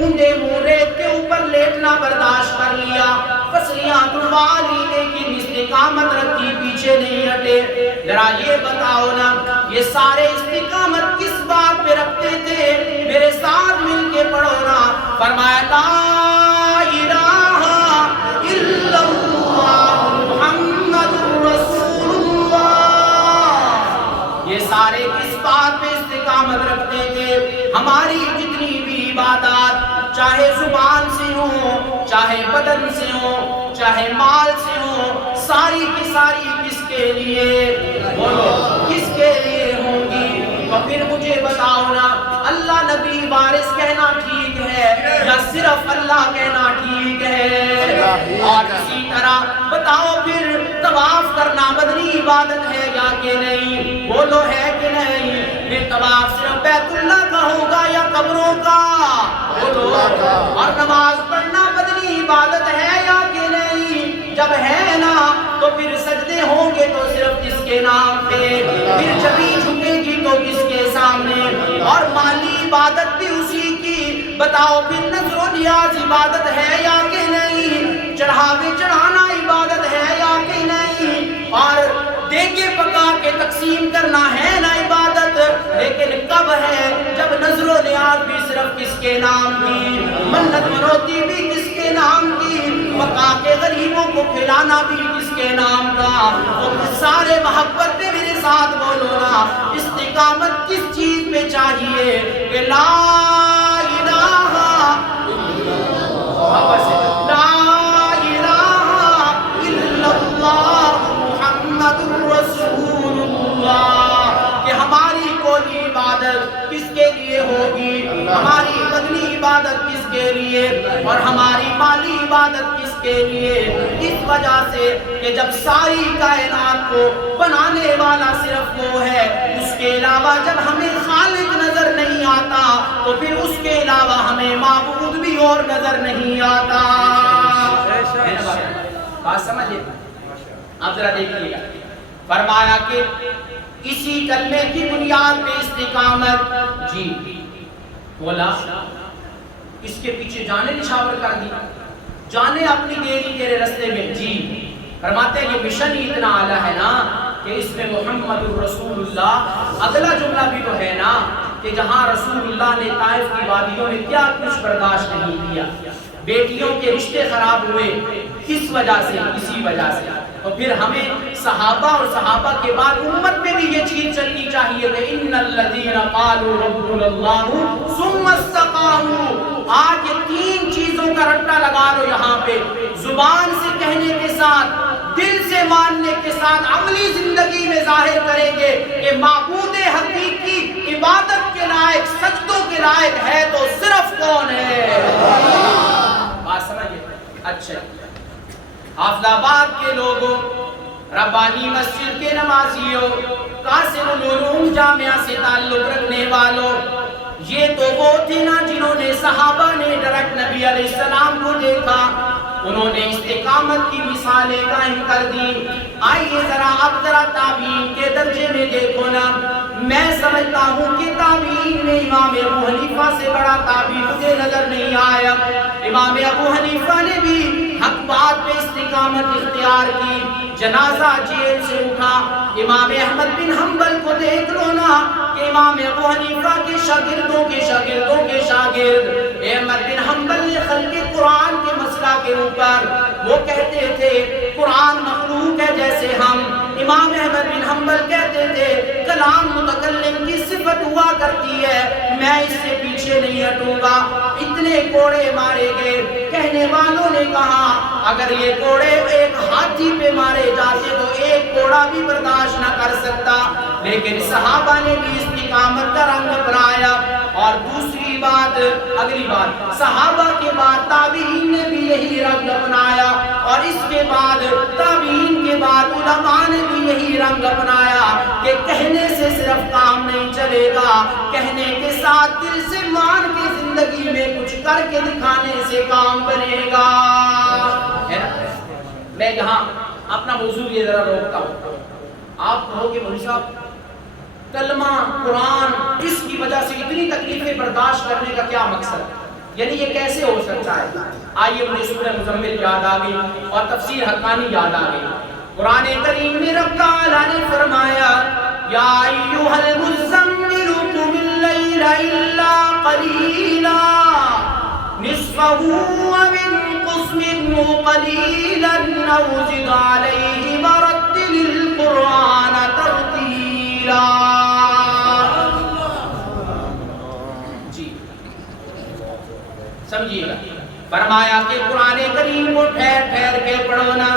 اونڈے منہ ریت کے اوپر لیٹنا برداشت کر لیا، پسلیاں تڑوا لی لیکن استقامت رکھی، پیچھے نہیں ہٹے۔ ذرا یہ بتاؤ نا یہ سارے استقامت کس بات پہ رکھتے تھے؟ میرے ساتھ مل کے پڑھو نا، فرمایا لا الہ الا اللہ محمد رسول اللہ۔ یہ سارے کس بات پہ استقامت رکھتے تھے؟ ہماری جتنی چاہے زبان سے ہو، چاہے بدن سے ہو، چاہے مال سے ہو، ساری کی ساری کس کے لیے؟ بولو کس کے لیے ہوں گی؟ تو پھر مجھے بتاؤ نا، اللہ نبی وارث کہنا ٹھیک ہے یا صرف اللہ کہنا ٹھیک ہے؟ اور اسی طرح بتاؤ پھر طواف کرنا مدنی عبادت ہے یا کہ نہیں؟ بولو ہے کہ نہیں؟ پھر طواف صرف بیت اللہ کا ہوگا یا قبروں کا؟ بولو۔ اور نماز پڑھنا مدنی عبادت ہے یا کہ نہیں؟ جب ہے نا تو پھر سجدے ہوں گے تو صرف کس کے نام پہ؟ پھر جبھی جھکے گی تو کس کے سامنے؟ اور مالی عبادت بھی اسی کی، بتاؤ پھر نذر و نیاز عبادت ہے یا کہ نہیں؟ چڑھاوے چڑھانا عبادت ہے یا کہ نہیں؟ اور دیگے پکا کے تقسیم کرنا ہے نا عبادت، لیکن کب ہے؟ جب نذر و نیاز بھی صرف کس کے نام کی، منت منوتی بھی کس کے نام کی، پکا کے غریبوں کو کھلانا بھی کس کے نام کا؟ تو سارے محبت پہ میرے ساتھ بولو نا، استقامت کس چیز پہ چاہیے؟ کہ لا الہ لا الہ الا اللہ محمد رسول اللہ، کہ ہماری کوئی عبادت کس کے لیے ہوگی؟ ہماری بدنی عبادت کس کے لیے اور ہماری مالی عبادت کس کے لیے؟ اس وجہ سے کہ جب ساری کائنات کو بنانے والا صرف وہ ہے، اس کے علاوہ جب ہمیں خالق نظر نہیں آتا تو پھر اس کے علاوہ ہمیں معبود بھی اور نظر نہیں آتا۔ بات سمجھے؟ اب ذرا دیکھیے گا، فرمایا کہ اسی کلمے کی بنیاد پہ استقامت، جی بولا اس کے پیچھے جانے نشاور کر دی، جانے اپنی دیری تیرے رستے میں، جی فرماتے ہیں یہ مشن ہی اتنا اعلیٰ ہے نا کہ اس میں محمد الرسول اللہ، اگلا جملہ بھی تو ہے نا کہ جہاں رسول اللہ نے طائف کی وادیوں میں کیا کچھ برداشت نہیں کیا، بیٹیوں کے رشتے خراب ہوئے، کس وجہ سے؟ اسی وجہ سے۔ تو پھر ہمیں صحابہ اور صحابہ کے بعد امت میں بھی یہ چیز چلنی چاہیے کہ ان الذین قالوا ربنا اللہ ثم استقاموا۔ آج یہ تین چیزوں کا رٹا لگا لو یہاں پہ، زبان سے کہنے کے ساتھ، دل سے ماننے کے ساتھ، عملی زندگی میں ظاہر کریں گے کہ معبود حقیقی عبادت کے لائق، سجدوں کے لائق ہے تو صرف کون ہے؟ بات سمجھے؟ اچھا، حافظ آباد کے لوگوں، ربانی مسجد کے نمازیوں، قاسم العلوم جامعہ سے تعلق رکھنے والوں، یہ تو وہ تھے نا جنہوں نے صحابہ نے ڈائریکٹ نبی علیہ السلام کو دیکھا، انہوں نے استقامت کی مثالیں قائم کر دی۔ آئیے ذرا تابعین کے درجے میں دیکھو نا، میں سمجھتا ہوں کہ تابعین میں امام ابو حنیفہ سے بڑا تابعی مجھے نظر نہیں آیا۔ امام ابو حنیفہ نے بھی حق بات پہ استقامت اختیار کی، جنازہ جیل سے اٹھا۔ امام احمد بن حنبل کو دیکھ لو نا کہ امام ابو حنیفہ کے شاگردوں کے شاگرد احمد بن حنبل نے خلق قرآن کے مسئلہ کے اوپر وہ کہتے تھے قرآن مخلوق ہے جیسے ہم، امام احمد بن حنبل کہتے تھے کلام متکلم کی صفت ہوا کرتی ہے، میں اس سے پیچھے نہیں ہٹوں گا۔ اتنے کوڑے مارے گئے، کہنے والوں نے کہا اگر یہ کوڑے ایک ہاتھی پہ مارے جاتے تو ایک کوڑا بھی برداشت نہ کر سکتا، لیکن صحابہ نے بھی استقامت کا رنگ اپنایا۔ اور دوسری بات، اگلی بات، صحابہ کے بعد تابعین نے بھی یہی رنگ اپنایا، اور اس کے بعد تابعین کے بعد علماء نے بھی یہی رنگ اپنایا کہ کہنے سے صرف کام نہیں چلے گا، کہنے کے ساتھ دل سے مان کے زندگی میں کچھ کر کے دکھانے سے کام بنے گا۔ میں یہاں اپنا موضوع یہ ذرا روکتا ہوں۔ آپ کہو کہ مولوی صاحب کلمہ قرآن اس کی وجہ سے اتنی تکلیفیں برداشت کرنے کا کیا مقصد؟ یعنی یہ کیسے ہو سکتا ہے؟ آئیے مجھے سورہ مزمل یاد آ گئی اور تفسیر حقانی یاد آ گئی۔ قرآن کریم میں رب تعالیٰ نے فرمایا یا ایھا المزمل قم اللیل الا قلیلا نصفہ او انقص منہ قلیلا او زد علیہ ورتل القرآن ترتیلا۔ سمجھیے گا، فرمایا کہ قرآن کریم کو ٹھہر ٹھہر کے پڑھو نا۔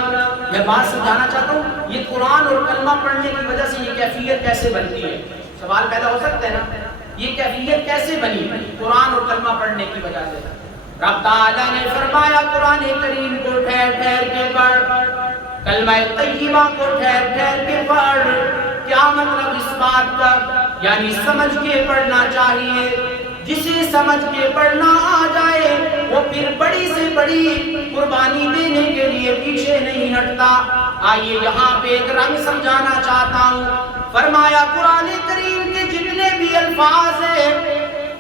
میں بات سمجھانا چاہتا ہوں، یہ قرآن اور کلمہ پڑھنے کی وجہ سے یہ کیفیت کیسے بنتی ہے؟ سوال پیدا ہو سکتا ہے نا، یہ کیفیت کیسے بنی قرآن اور کلمہ پڑھنے کی وجہ سے؟ رب تعالیٰ نے فرمایا قرآن کریم کو ٹھہر ٹھہر کے پڑھ، کلمہ طیبہ کو ٹھہر ٹھہر کے پڑھ۔ کیا مطلب اس بات کا؟ یعنی سمجھ کے پڑھنا چاہیے، جسے سمجھ کے پڑھنا آ جائے وہ پھر بڑی سے بڑی قربانی دینے کے لیے پیچھے نہیں ہٹتا۔ آئیے یہاں پہ ایک رنگ سمجھانا چاہتا ہوں۔ فرمایا قرآن کریم کے جتنے بھی الفاظ ہیں،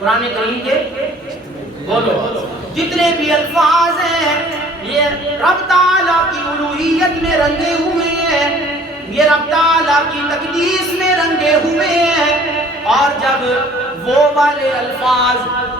قرآن کریم کے بولو جتنے بھی الفاظ ہیں، یہ رب تعالیٰ کی الوہیت میں رنگے ہوئے ہیں، یہ رب تعالیٰ کی تقدیس میں رنگے ہوئے ہیں۔ اور جب وہ والے الفاظ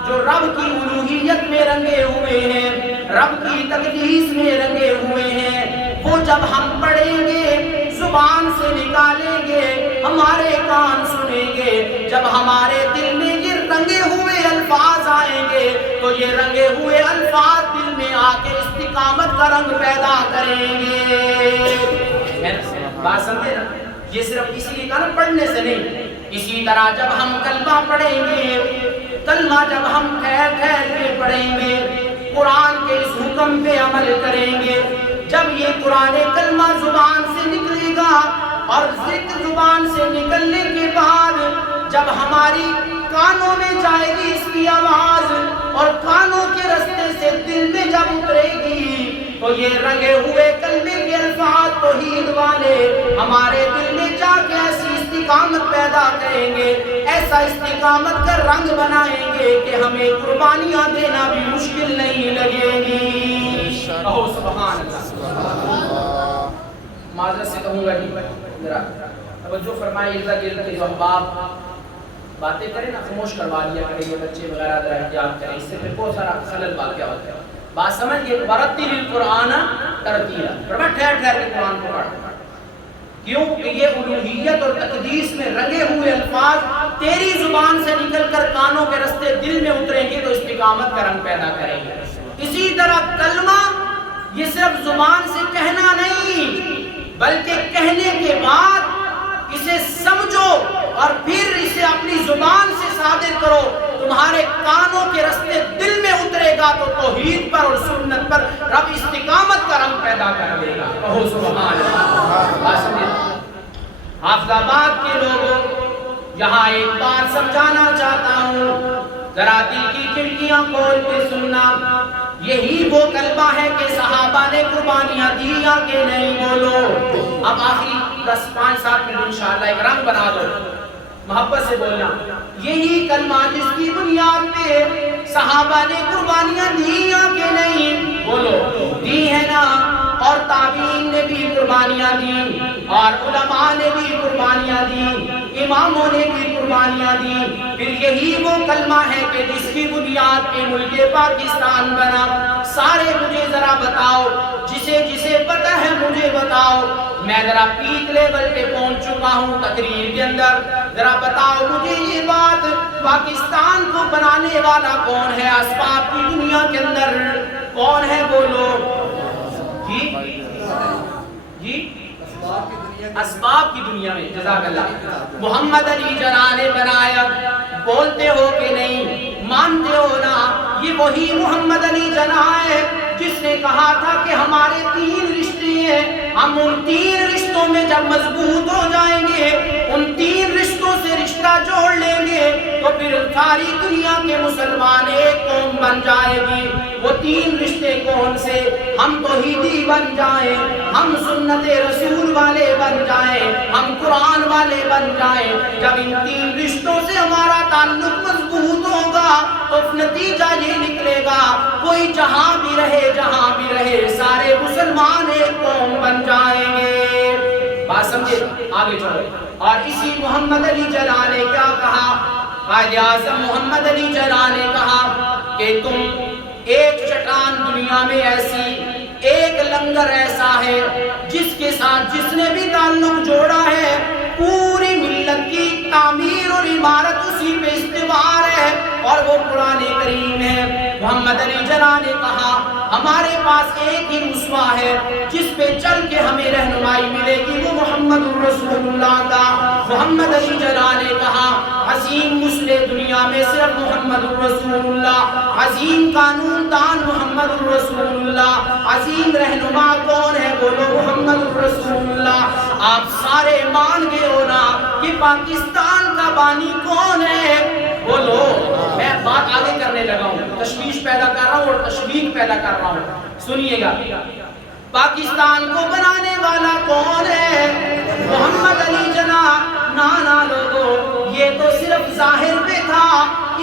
جو رب کی الوہیت میں رنگے ہوئے ہیں، رب کی تقدیس میں رنگے ہوئے ہیں، وہ جب ہم پڑھیں گے، زبان سے نکالیں گے، ہمارے کان سنیں گے، جب ہمارے دل میں یہ رنگے ہوئے الفاظ آئیں گے تو یہ رنگے ہوئے الفاظ دل میں آ کے استقامت کا رنگ پیدا کریں گے۔ بات سمجھے نا، یہ صرف اس لیے کہا پڑھنے سے نہیں۔ اسی طرح جب ہم کلمہ پڑھیں گے، کلمہ جب ہم ٹھہر ٹھہر کے پڑھیں گے، قرآن کے اس حکم پہ عمل کریں گے، جب یہ قرآن کلمہ زبان سے نکلے گا اور ذکر زبان سے نکلنے کے بعد جب ہماری کانوں میں جائے گی اس کی آواز اور کانوں کے رستے سے دل میں جب اترے گی تو یہ رنگے ہوئے کلمے کے الفاظ توحید والے ہمارے دل میں جا کے ایسی استقامت پیدا کریں گے، ایسا استقامت کا رنگ بنائیں گے کہ ہمیں قربانیاں دینا بھی مشکل نہیں لگے گی۔ کہو سبحان اللہ۔ معذرت سے کہوں گا جی ذرا توجہ فرمائیے، ارد گرد کے جو احباب باتیں کریں نا خاموش کروا دیا کریں، یہ بچے وغیرہ ذرا احتیاط کریں، اس سے پھر بہت سارا خلل واقع ہوتا ہے۔ بات سمجھ گئے؟ ورتل القرآن ترتیلا، فرمایا ٹھہر ٹھہر کے قرآن کو پڑھ، کیوں کہ یہ الوہیت اور تقدیس میں رنگے ہوئے الفاظ تیری زبان سے نکل کر کانوں کے رستے دل میں اتریں گے تو استقامت کا رنگ پیدا کریں گے۔ اسی طرح کلمہ یہ صرف زبان سے کہنا نہیں بلکہ کہنے کے بعد اسے سمجھو اور پھر اسے اپنی زبان سے صادر کرو، تمہارے کانوں کے رستے دل میں اترے گا تو توحید پر اور سنت پر رب استقامت کا رنگ پیدا کر دے گا۔ کہو سبحان اللہ۔ حافظ آباد کے لوگوں، یہاں ایک بات سمجھانا چاہتا ہوں، ذرا دل کی کھڑکیاں کھول کے سننا۔ یہی وہ کلمہ ہے کہ صحابہ نے قربانیاں دی یا کہ نہیں؟ بولو۔ اب آخری 10-5-7 منٹ انشاءاللہ ایک رنگ بنا دو، محبت سے بولنا۔ یہی کلمہ جس کی بنیاد پہ صحابہ نے قربانیاں دی یا کہ نہیں؟ بولو، دی ہے نا۔ اور تابعین نے بھی قربانیاں دی اور علماء نے بھی قربانیاں دی، اماموں نے بھی قربانیاں دی۔ پھر یہی وہ کلمہ ہے کہ جس کی بنیاد پہ ملک پاکستان بنا۔ سارے مجھے ذرا بتاؤ، جسے جسے پتہ ہے مجھے بتاؤ، میں ذرا پیک لیول پہ پہنچ چکا ہوں تقریر کے اندر، ذرا بتاؤ مجھے یہ بات، پاکستان کو بنانے والا کون ہے؟ اسباب کی دنیا کے اندر کون ہے؟ بولو جی جی، اسباب کی دنیا میں جزاک اللہ محمد علی جناح نے بنایا۔ بولتے ہو کہ نہیں؟ مانتے ہو نا؟ یہ وہی محمد علی جناح ہے جس نے کہا تھا کہ ہمارے 3 رشتے ہیں، ہم ان 3 رشتوں میں جب مضبوط ہو جائیں گے، ان 3 رشتوں سے رشتہ جوڑ لیں گے تو پھر ساری دنیا کے مسلمان ایک قوم بن جائے گی۔ وہ 3 رشتے کون سے؟ ہم توحیدی بن جائیں، ہم سنت رسول والے بن جائیں، ہم قرآن والے بن جائیں۔ جب ان 3 رشتوں سے ہمارا تعلق مضبوط ہوگا تو نتیجہ یہ نکلے گا، کوئی جہاں بھی رہے سارے مسلمان ایک قوم بن جائیں گے۔ بات سمجھے؟ آگے چلو۔ اور اسی محمد علی جناح نے کیا کہا؟ قائد اعظم محمد علی جناح نے کہا کہ تم ایک چٹان دنیا میں ایسی، ایک لنگر ایسا ہے جس کے ساتھ جس نے بھی تعلق جوڑا ہے پوری ملت کی تعمیر اور عمارت اسی پہ استوار ہے، اور وہ قرآن کریم ہے۔ محمد علی جناح نے کہا ہمارے پاس ایک ہی اسوہ ہے جس پہ چل کے ہمیں رہنمائی ملے گی، وہ محمد رسول اللہ کا۔ محمد علی جناح نے کہا عظیم مسلح دنیا میں صرف محمد رسول اللہ، عظیم قانون دان محمد رسول اللہ، عظیم رہنما کون ہے؟ بولو محمد رسول اللہ۔ آپ سارے مان گئے ہو نا کہ پاکستان کا بانی کون ہے؟ بولو۔ میں بات آگے کرنے لگا ہوں، تشویش پیدا کر رہا ہوں اور تشویق پیدا کر رہا ہوں، سنیے گا۔ پاکستان کو بنانے والا کون ہے؟ محمد علی جناح۔ نانا لوگو، یہ تو صرف ظاہر پہ تھا،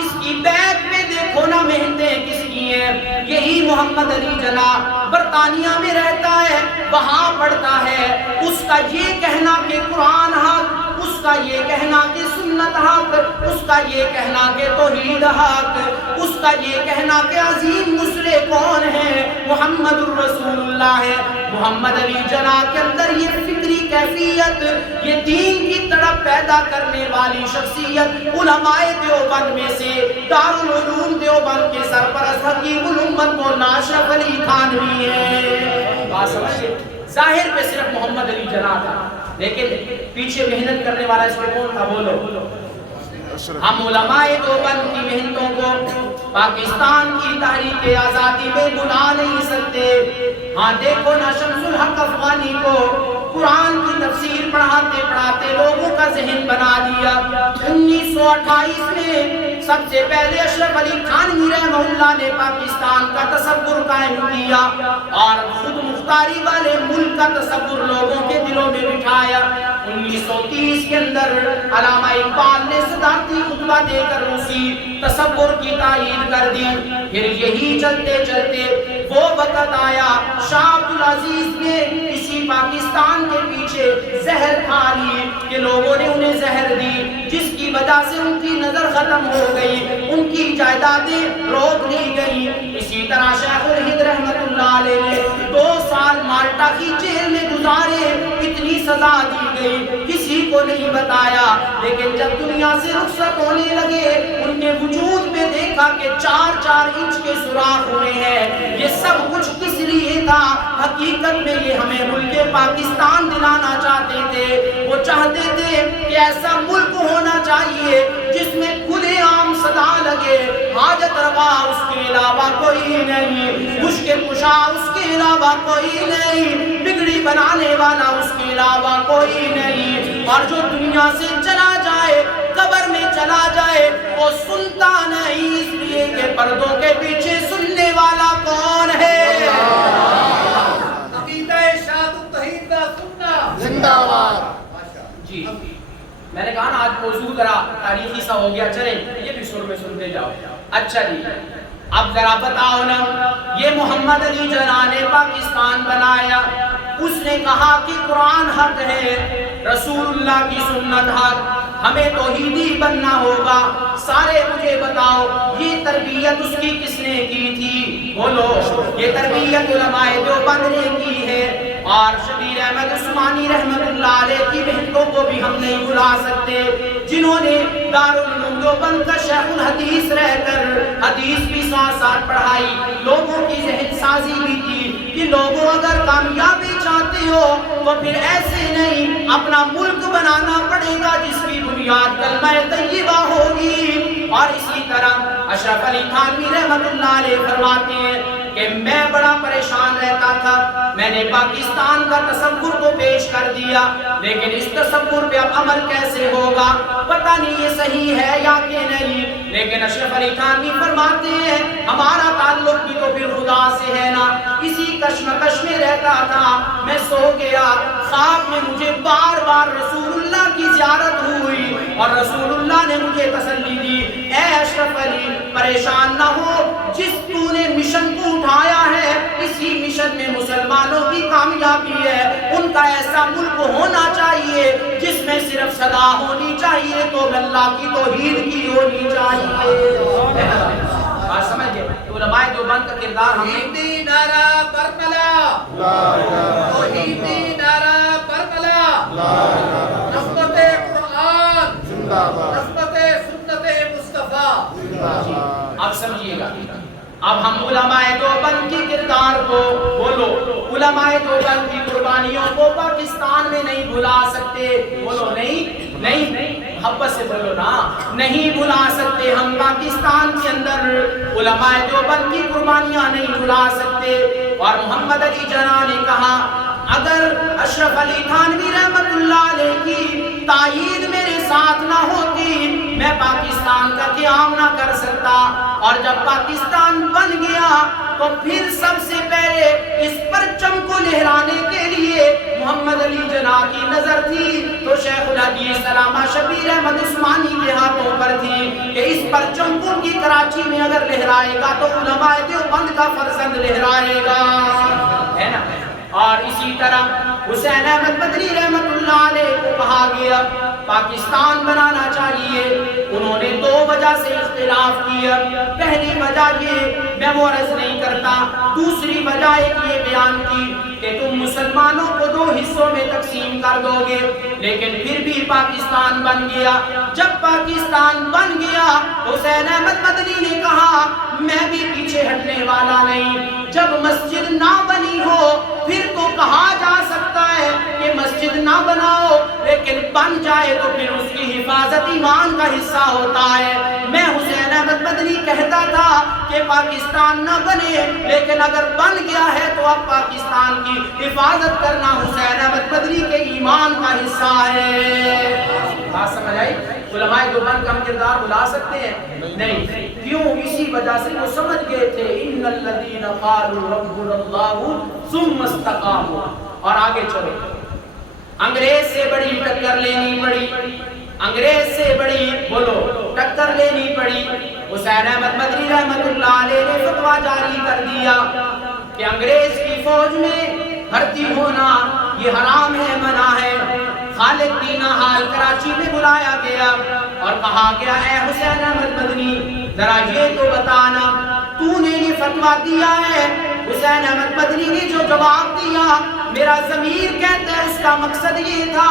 اس کی بیعت میں دیکھو نا محنتیں کس کی ہیں۔ یہی محمد علی جناح برطانیہ میں رہتا ہے، وہاں پڑھتا ہے، اس کا یہ کہنا کہ قرآن حق، اس کا یہ کہنا کہ سنت حق، اس کا یہ کہنا کہ توحید حق، اس کا یہ کہنا کہ عظیم مسلح کون ہے؟ محمد رسول اللہ ہے۔ محمد علی جناح کے اندر یہ فکری کیفیت، یہ دین کی طرف پیدا کرنے والی شخصیت علماء دیوبند میں سے دارالعلوم دیوبند کے سرپرست حکیم الامت مولانا اشرف علی تھانوی ہے۔ بات سمجھے؟ ظاہر پہ صرف محمد علی جناح تھا، لیکن پیچھے محنت کرنے والا اس پہ کون تھا؟ بولو۔ ہم علماء دیوبند کی محنتوں کو پاکستان کی تحریک آزادی میں بلا نہیں سکتے۔ ہاں دیکھو نا شمس الحق افغانی کو قرآن کی تفسیر پڑھاتے پڑھاتے لوگوں کا ذہن بنا دیا۔ 1928 میں سب سے پہلے اشرف علی تھانوی رحمہ اللہ نے پاکستان کا تصور قائم کیا اور خود مختاری والے ملک کا تصور لوگوں کے دلوں میں بٹھایا۔ 1930 کے اندر علامہ اقبال نے صدارتی خطبہ دے کر روسی تصور کی تائید کر دی۔ پھر یہی چلتے چلتے وہ وقت آیا، شاہ عبدالعزیز نے اسی پاکستان کے پیچھے زہر کھا لی کہ لوگوں نے انہیں زہر دی، جس کی وجہ سے ان کی نظر ختم ہو گئی، ان کی جائیدادیں روک لی گئی۔ اسی طرح شیخ الہند رحمت اللہ علیہ نے 2 سال مالٹا کی جیل میں گزارے، اتنی سزا دی گئی، کسی کو نہیں بتایا۔ لیکن جب دنیا سے رخصت ہونے لگے، ان کے وجود میں دیکھا کہ 4-4 انچ کے سوراخ ہوئے ہیں۔ یہ سب کچھ کس لیے تھا؟ حقیقت میں یہ ہمیں ملک پاکستان دلانا چاہتے تھے۔ وہ چاہتے تھے کہ ایسا ملک ہونا چاہیے جس میں کھلے عام صدا لگے، حاجت روا اس کے علاوہ کوئی نہیں، مشکل کشا اس کے علاوہ کوئی نہیں، بگڑی بنانے والا اس کے علاوہ کوئی نہیں، اور جو دنیا سے چلا جائے، قبر میں چلا جائے، وہ سنتا نہیں، اس لیے کہ پردوں کے پیچھے سننے والا کون ہے؟ عقیدہ شاد التوحید کا سننا زندہ باد۔ جی میں نے کہا نا آج موضوع ذرا تاریخی سا ہو گیا، چلیں یہ بھی سر میں سنتے جاؤ۔ اچھا جی، اب ذرا بتاؤ نا، یہ محمد علی جناح نے پاکستان بنایا، اس نے کہا کہ قرآن حق ہے، رسول اللہ کی سنت حق، ہمیں توحیدی بننا ہوگا۔ سارے مجھے بتاؤ یہ تربیت اس کی کس نے کی تھی؟ بولو۔ یہ تربیت علماء دیوبند نے کی ہے، اور شبیر احمد عثمانی رحمت اللہ علیہ کی محنتوں کو بھی ہم نہیں بھلا سکتے، جنہوں نے دارالعلوم دیوبند کا شیخ الحدیث رہ کر حدیث بھی ساتھ ساتھ پڑھائی، لوگوں کی ذہن سازی بھی کی کہ لوگوں اگر کامیابی چاہتے ہو تو پھر ایسے نہیں، اپنا ملک بنانا پڑے گا جس کی بنیاد کلمہ طیبہ ہوگی۔ اور اسی طرح اشرف علی تھانوی رحمت اللہ علیہ فرماتے ہیں کہ میں بڑا پریشان رہتا تھا، میں نے پاکستان کا تصور کو پیش کر دیا، لیکن اس تصور پہ اب عمل کیسے ہوگا، پتہ نہیں یہ صحیح ہے یا کہ نہیں۔ لیکن اشرف علی تھانوی فرماتے ہیں ہمارا تعلق بھی تو پھر خدا سے ہے نا، اسی کشمکش میں رہتا تھا۔ میں سو گیا، خواب میں مجھے بار بار رسول اللہ کی زیارت ہوئی، اور رسول اللہ نے مجھے تسلی دی، اے اشرف علی پریشان نہ ہو، جس تو نے مشن کو اٹھایا ہے اسی مشن میں مسلمانوں کی کامیابی ہے، ان کا ایسا ملک ہونا چاہیے جس میں صرف صدا ہونی چاہیے تو اللہ کی توحید کی ہونی چاہیے۔ بات سمجھ گئے؟ علماء دیوبند کا کردار ہمیں توحیدی نعرہ برملا، توحیدی نعرہ برملا، نسبت قرآن، نسبت سنت مصطفیٰ۔ آپ سمجھئے گا اب ہم علماء دیوبند کی کردار کو بولو، علماء دیوبند کی قربانیوں کو پاکستان میں نہیں بھلا سکتے، بولو نہیں، نہیں محبت سے بولو نا، نہیں بھلا سکتے ہم پاکستان کے اندر علماء دیوبند کی قربانیاں نہیں بھلا سکتے۔ اور محمد علی جناح نے کہا اگر اشرف علی تھانوی رحمت اللہ علیہ کی تائید میرے ساتھ نہ ہوتی میں پاکستان کا قیام نہ کر سکتا، اور جب پاکستان بن گیا تو پھر سب سے پہلے اس پرچم کو لہرانے کے لیے محمد علی جناح کی نظر تھی تو شیخ الحدیث علامہ شبیر احمد عثمانی کے ہاتھوں پر تھی کہ اس پرچم کو کی کراچی میں اگر لہرائے گا تو علماء دیوبند کا فرزند لہرائے گا، ہے نا۔ اور اسی طرح حسین احمد مدنی رحمت اللہ علیہ کو کہا گیا پاکستان بنانا چاہیے، انہوں نے دو وجہ سے اختلاف کیا۔ پہلی وجہ یہ میں وہ عرض نہیں کرتا، دوسری وجہ ایک یہ بیان کی کہ تم مسلمانوں کو دو حصوں میں تقسیم کر دو گے، لیکن پھر بھی پاکستان بن گیا۔ جب پاکستان بن گیا حسین احمد مدنی نے کہا میں بھی پیچھے ہٹنے والا نہیں، جب مسجد نہ بنی ہو پھر تو کہا جا سکتا ہے کہ مسجد نہ بناؤ، لیکن بن جائے تو پھر اس کی حفاظت ایمان کا حصہ ہوتا ہے۔ میں حسین احمد مدنی کہتا تھا کہ پاکستان نہ بنے، لیکن اگر بن گیا ہے تو اب پاکستان کی حفاظت کرنا حسین احمد مدنی کے ایمان کا حصہ ہے۔ بات سمجھ آئی؟ علماء دیوبند کا ہم کردار بھلا سکتے ہیں؟ نہیں۔ کیوں؟ اسی وجہ سے وہ سمجھ گئے تھے ان الذین قالوا ربنا اللہ ثم استقاموا۔ اور آگے چلو، انگریز سے بڑی ٹکر لینی پڑی، انگریز سے بڑی بولو ٹکر لینی پڑی۔ حسین احمد مدنی رحمت اللہ علیہ نے فتویٰ جاری کر دیا کہ انگریز کی فوج میں بھرتی ہونا یہ حرام ہے، منع ہے۔ خالد دینہ حال کراچی میں بلایا گیا اور کہا گیا اے حسین احمد مدنی ذرا یہ تو بتانا تو نے یہ فتویٰ دیا ہے۔ حسین احمد مدنی نے جو جواب دیا میرا ضمیر کہتا ہے اس کا مقصد یہ تھا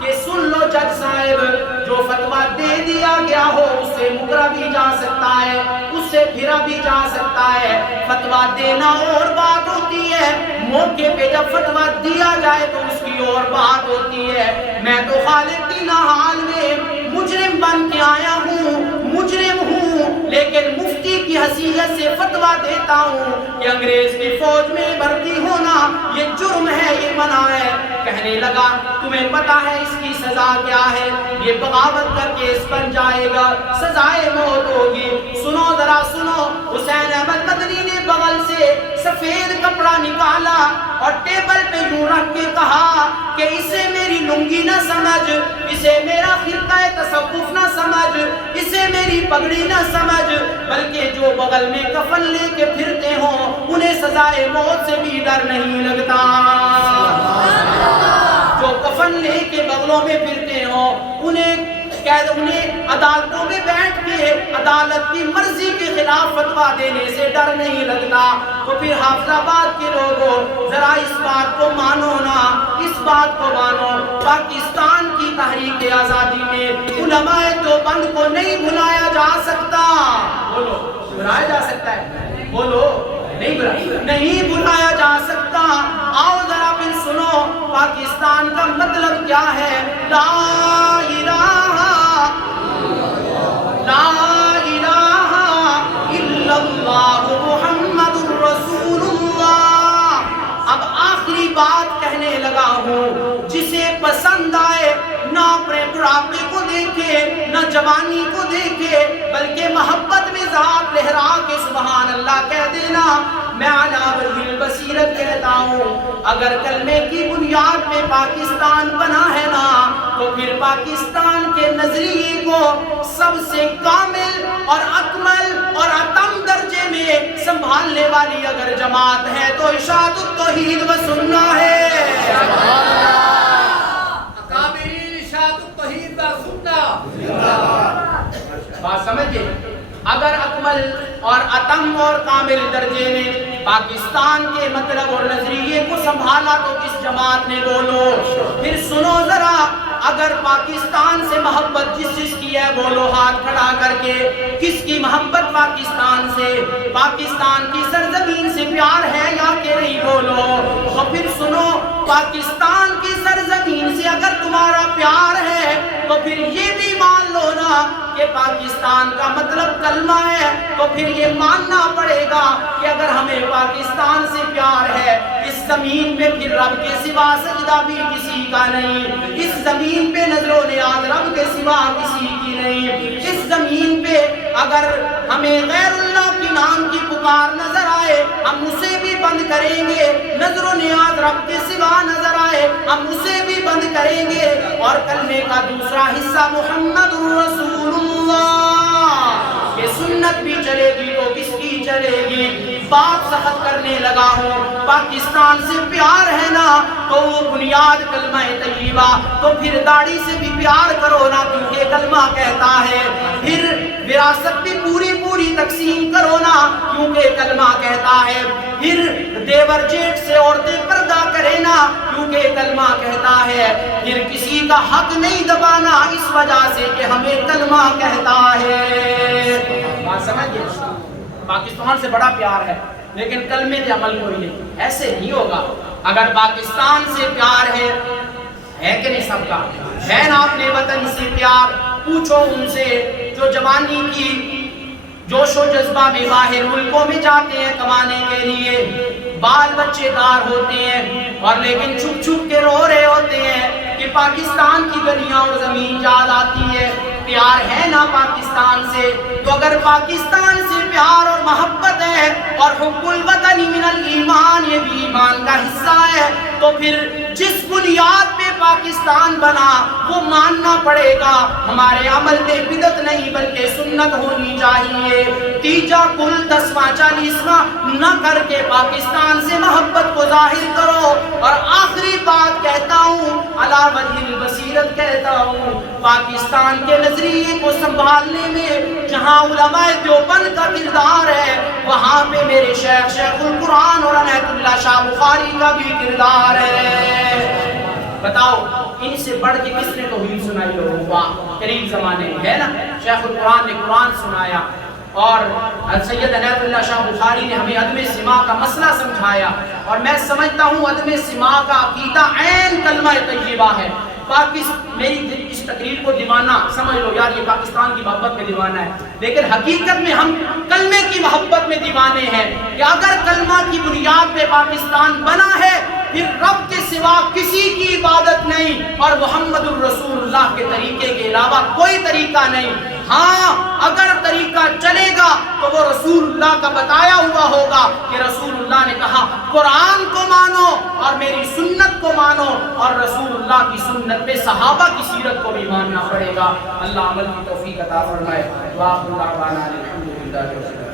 کہ سن لو جج صاحب، جو فتویٰ دے دیا گیا ہو اس سے مکرا بھی جا سکتا ہے، اس سے پھرا بھی جا سکتا ہے۔ فتویٰ دینا اور بات ہوتی ہے، موقع پہ جب فتویٰ دیا جائے تو اس کی اور بات ہوتی ہے۔ میں تو خالد دینہ حال میں مجرم بن کے آیا ہوں، مجرم ہوں، لیکن مفتی کی حیثیت سے فتویٰ دیتا ہوں کہ انگریز کی فوج میں بھرتی ہونا یہ جرم ہے، یہ منع ہے۔ کہنے لگا تمہیں پتا ہے اس کی سزا کیا ہے؟ یہ بغاوت کا کیس بن جائے گا، سزائے موت ہوگی۔ سنو ذرا سنو، حسین احمد مدنی نے بغل سے سفید کپڑا نکالا اور ٹیبل پہ یوں رکھ کے کہا کہ اسے میری لنگی نہ سمجھ، اسے میرا خرقہ تصوف نہ سمجھ، اسے میری پگڑی نہ سمجھ، بلکہ جو بغل میں کفن لے کے پھرتے ہوں انہیں سزائے موت سے بھی ڈر نہیں لگتا۔ جو کفن لے کے بغلوں میں پھرتے ہوں انہیں عدالتوں میں بیٹھ کے عدالت کی مرضی کے خلاف فتویٰ دینے سے ڈر نہیں لگتا۔ تو پھر حافظ آباد کے لوگوں ذرا اس بات کو مانو نا، اس بات کو مانو، پاکستان کی تحریک آزادی میں علماء دیوبند کو نہیں بھلایا جا سکتا۔ بولو بھلایا جا سکتا ہے؟ بولو نہیں بھلایا جا سکتا۔ آؤ ذرا پھر سنو پاکستان کا مطلب کیا ہے۔ لا الہ الا اللہ محمد رسول اللہ۔ اب آخری بات کہنے لگا ہوں، جسے پسند آئے نہ اپنے بڑھاپے کو دیکھے نہ جوانی کو دیکھے، بلکہ محبت میں ذات لہرا کے سبحان اللہ کہہ دینا۔ میں علی وجہ البصیرت کہتا ہوں اگر کلمے کی بنیاد پہ پاکستان بنا ہے نا تو پھر پاکستان کے نظریے کو سب سے کامل اور اکمل اور اتم درجے میں سنبھالنے والی اگر جماعت ہے تو اشاعت التوحید و سنہ ہے۔ بات سمجھے؟ اگر اکمل اور اتم اور کامل درجے میں پاکستان کے مطلب اور نظریے کو سنبھالا تو کس جماعت نے؟ بولو۔ پھر سنو ذرا اگر پاکستان سے محبت جس کی ہے بولو ہاتھ کھڑا کر کے، کس کی محبت پاکستان سے، پاکستان کی سرزمین سے پیار ہے یا کہ نہیں بولو؟ تو پھر سنو، پاکستان کی سرزمین سے اگر تمہارا پیار ہے تو پھر یہ بھی مان لو نا کہ پاکستان کا مطلب کلمہ ہے، تو پھر یہ ماننا پڑے گا کہ اگر ہمیں پاکستان سے پیار ہے، اس زمین پہ پھر رب کے سوا سجدہ بھی کسی کا نہیں، اس زمین پہ نظر و نیاز رب کے سوا کسی کی نہیں، اس زمین پہ اگر ہمیں غیر اللہ کی نام کی پکار نظر آئے ہم اسے بھی بند کریں گے، نظر و نیاز رب کے سوا نظر آئے ہم اسے بھی بند کریں گے، اور کلمے کا دوسرا حصہ محمد رسول اللہ، یہ سنت بھی چلے گی تو کس کی چلے گی؟ بات سخت کرنے لگا ہوں، پاکستان سے پیار ہے نا تو وہ بنیاد کلمہ طیبہ، تو پھر داڑھی سے بھی پیار کرو نا کیونکہ کلمہ کہتا ہے، پھر وراثت بھی پوری پوری تقسیم کرو نا کیونکہ کلمہ کہتا ہے، پھر دیور جیٹ سے عورتیں پردہ کرے نا کیونکہ کلمہ کہتا ہے، پھر کسی کا حق نہیں دبانا اس وجہ سے کہ ہمیں کلمہ کہتا ہے۔ بات سمجھئے؟ پاکستان سے بڑا پیار ہے لیکن کلمے پہ عمل کوئی نہیں، ایسے نہیں ہوگا۔ اگر پاکستان سے پیار ہے کہ نہیں سب کا ہے نا اپنے وطن سے پیار؟ پوچھو ان سے جو جوانی کی جوش و جذبہ میں باہر ملکوں میں جاتے ہیں کمانے کے لیے، بال بچے دار ہوتے ہیں اور لیکن چھپ چھپ کے رو رہے ہوتے ہیں کہ پاکستان کی گلیاں اور زمین یاد آتی ہے، پیار ہے نا پاکستان سے؟ تو اگر پاکستان سے پیار اور محبت ہے اور حب الوطن من الایمان یہ بھی ایمان کا حصہ ہے، تو پھر جس بنیاد پہ پاکستان بنا وہ ماننا پڑے گا، ہمارے عمل میں بدعت نہیں بلکہ سنت ہونی چاہیے، تیجا کل 10واں 40واں نہ کر کے پاکستان سے محبت کو ظاہر کرو۔ اور آخری بات کہتا ہوں، علی وجہ البصیرت کہتا ہوں، پاکستان کے نظریے کو سنبھالنے میں جہاں علماء دیوبند کا کردار ہے وہاں پہ میرے شیخ القرآن اور عنایت اللہ شاہ بخاری کا بھی کردار ہے۔ بتاؤ ان سے بڑھ کے کس نے توحید سنائی ہوگا قریب زمانے میں؟ ہے نا شیخ القرآن نے قرآن سنایا، اور سید عنایت اللہ شاہ بخاری نے ہمیں عدم سماع کا مسئلہ سمجھایا، اور میں سمجھتا ہوں عدم سماع کا عقیدہ عین کلمہ طیبہ ہے۔ میری اس تقریر کو دیوانہ سمجھ لو یار، یہ پاکستان کی محبت میں دیوانہ ہے، لیکن حقیقت میں ہم کلمے کی محبت میں دیوانے ہیں کہ اگر کلمہ کی بنیاد پہ پاکستان بنا ہے پھر رب کے سوا کسی کی عبادت نہیں اور محمد الرسول اللہ کے طریقے کے علاوہ کوئی طریقہ نہیں۔ ہاں اگر طریقہ چلے گا تو وہ رسول اللہ کا بتایا ہوا ہوگا کہ رسول اللہ نے کہا قرآن کو مانو اور میری سنت کو مانو، اور رسول اللہ کی سنت پہ صحابہ کی سیرت کو بھی ماننا پڑے گا۔ اللہ عمل کی توفیق عطا فرمائے۔ وآخر دعوانا الحمدللہ۔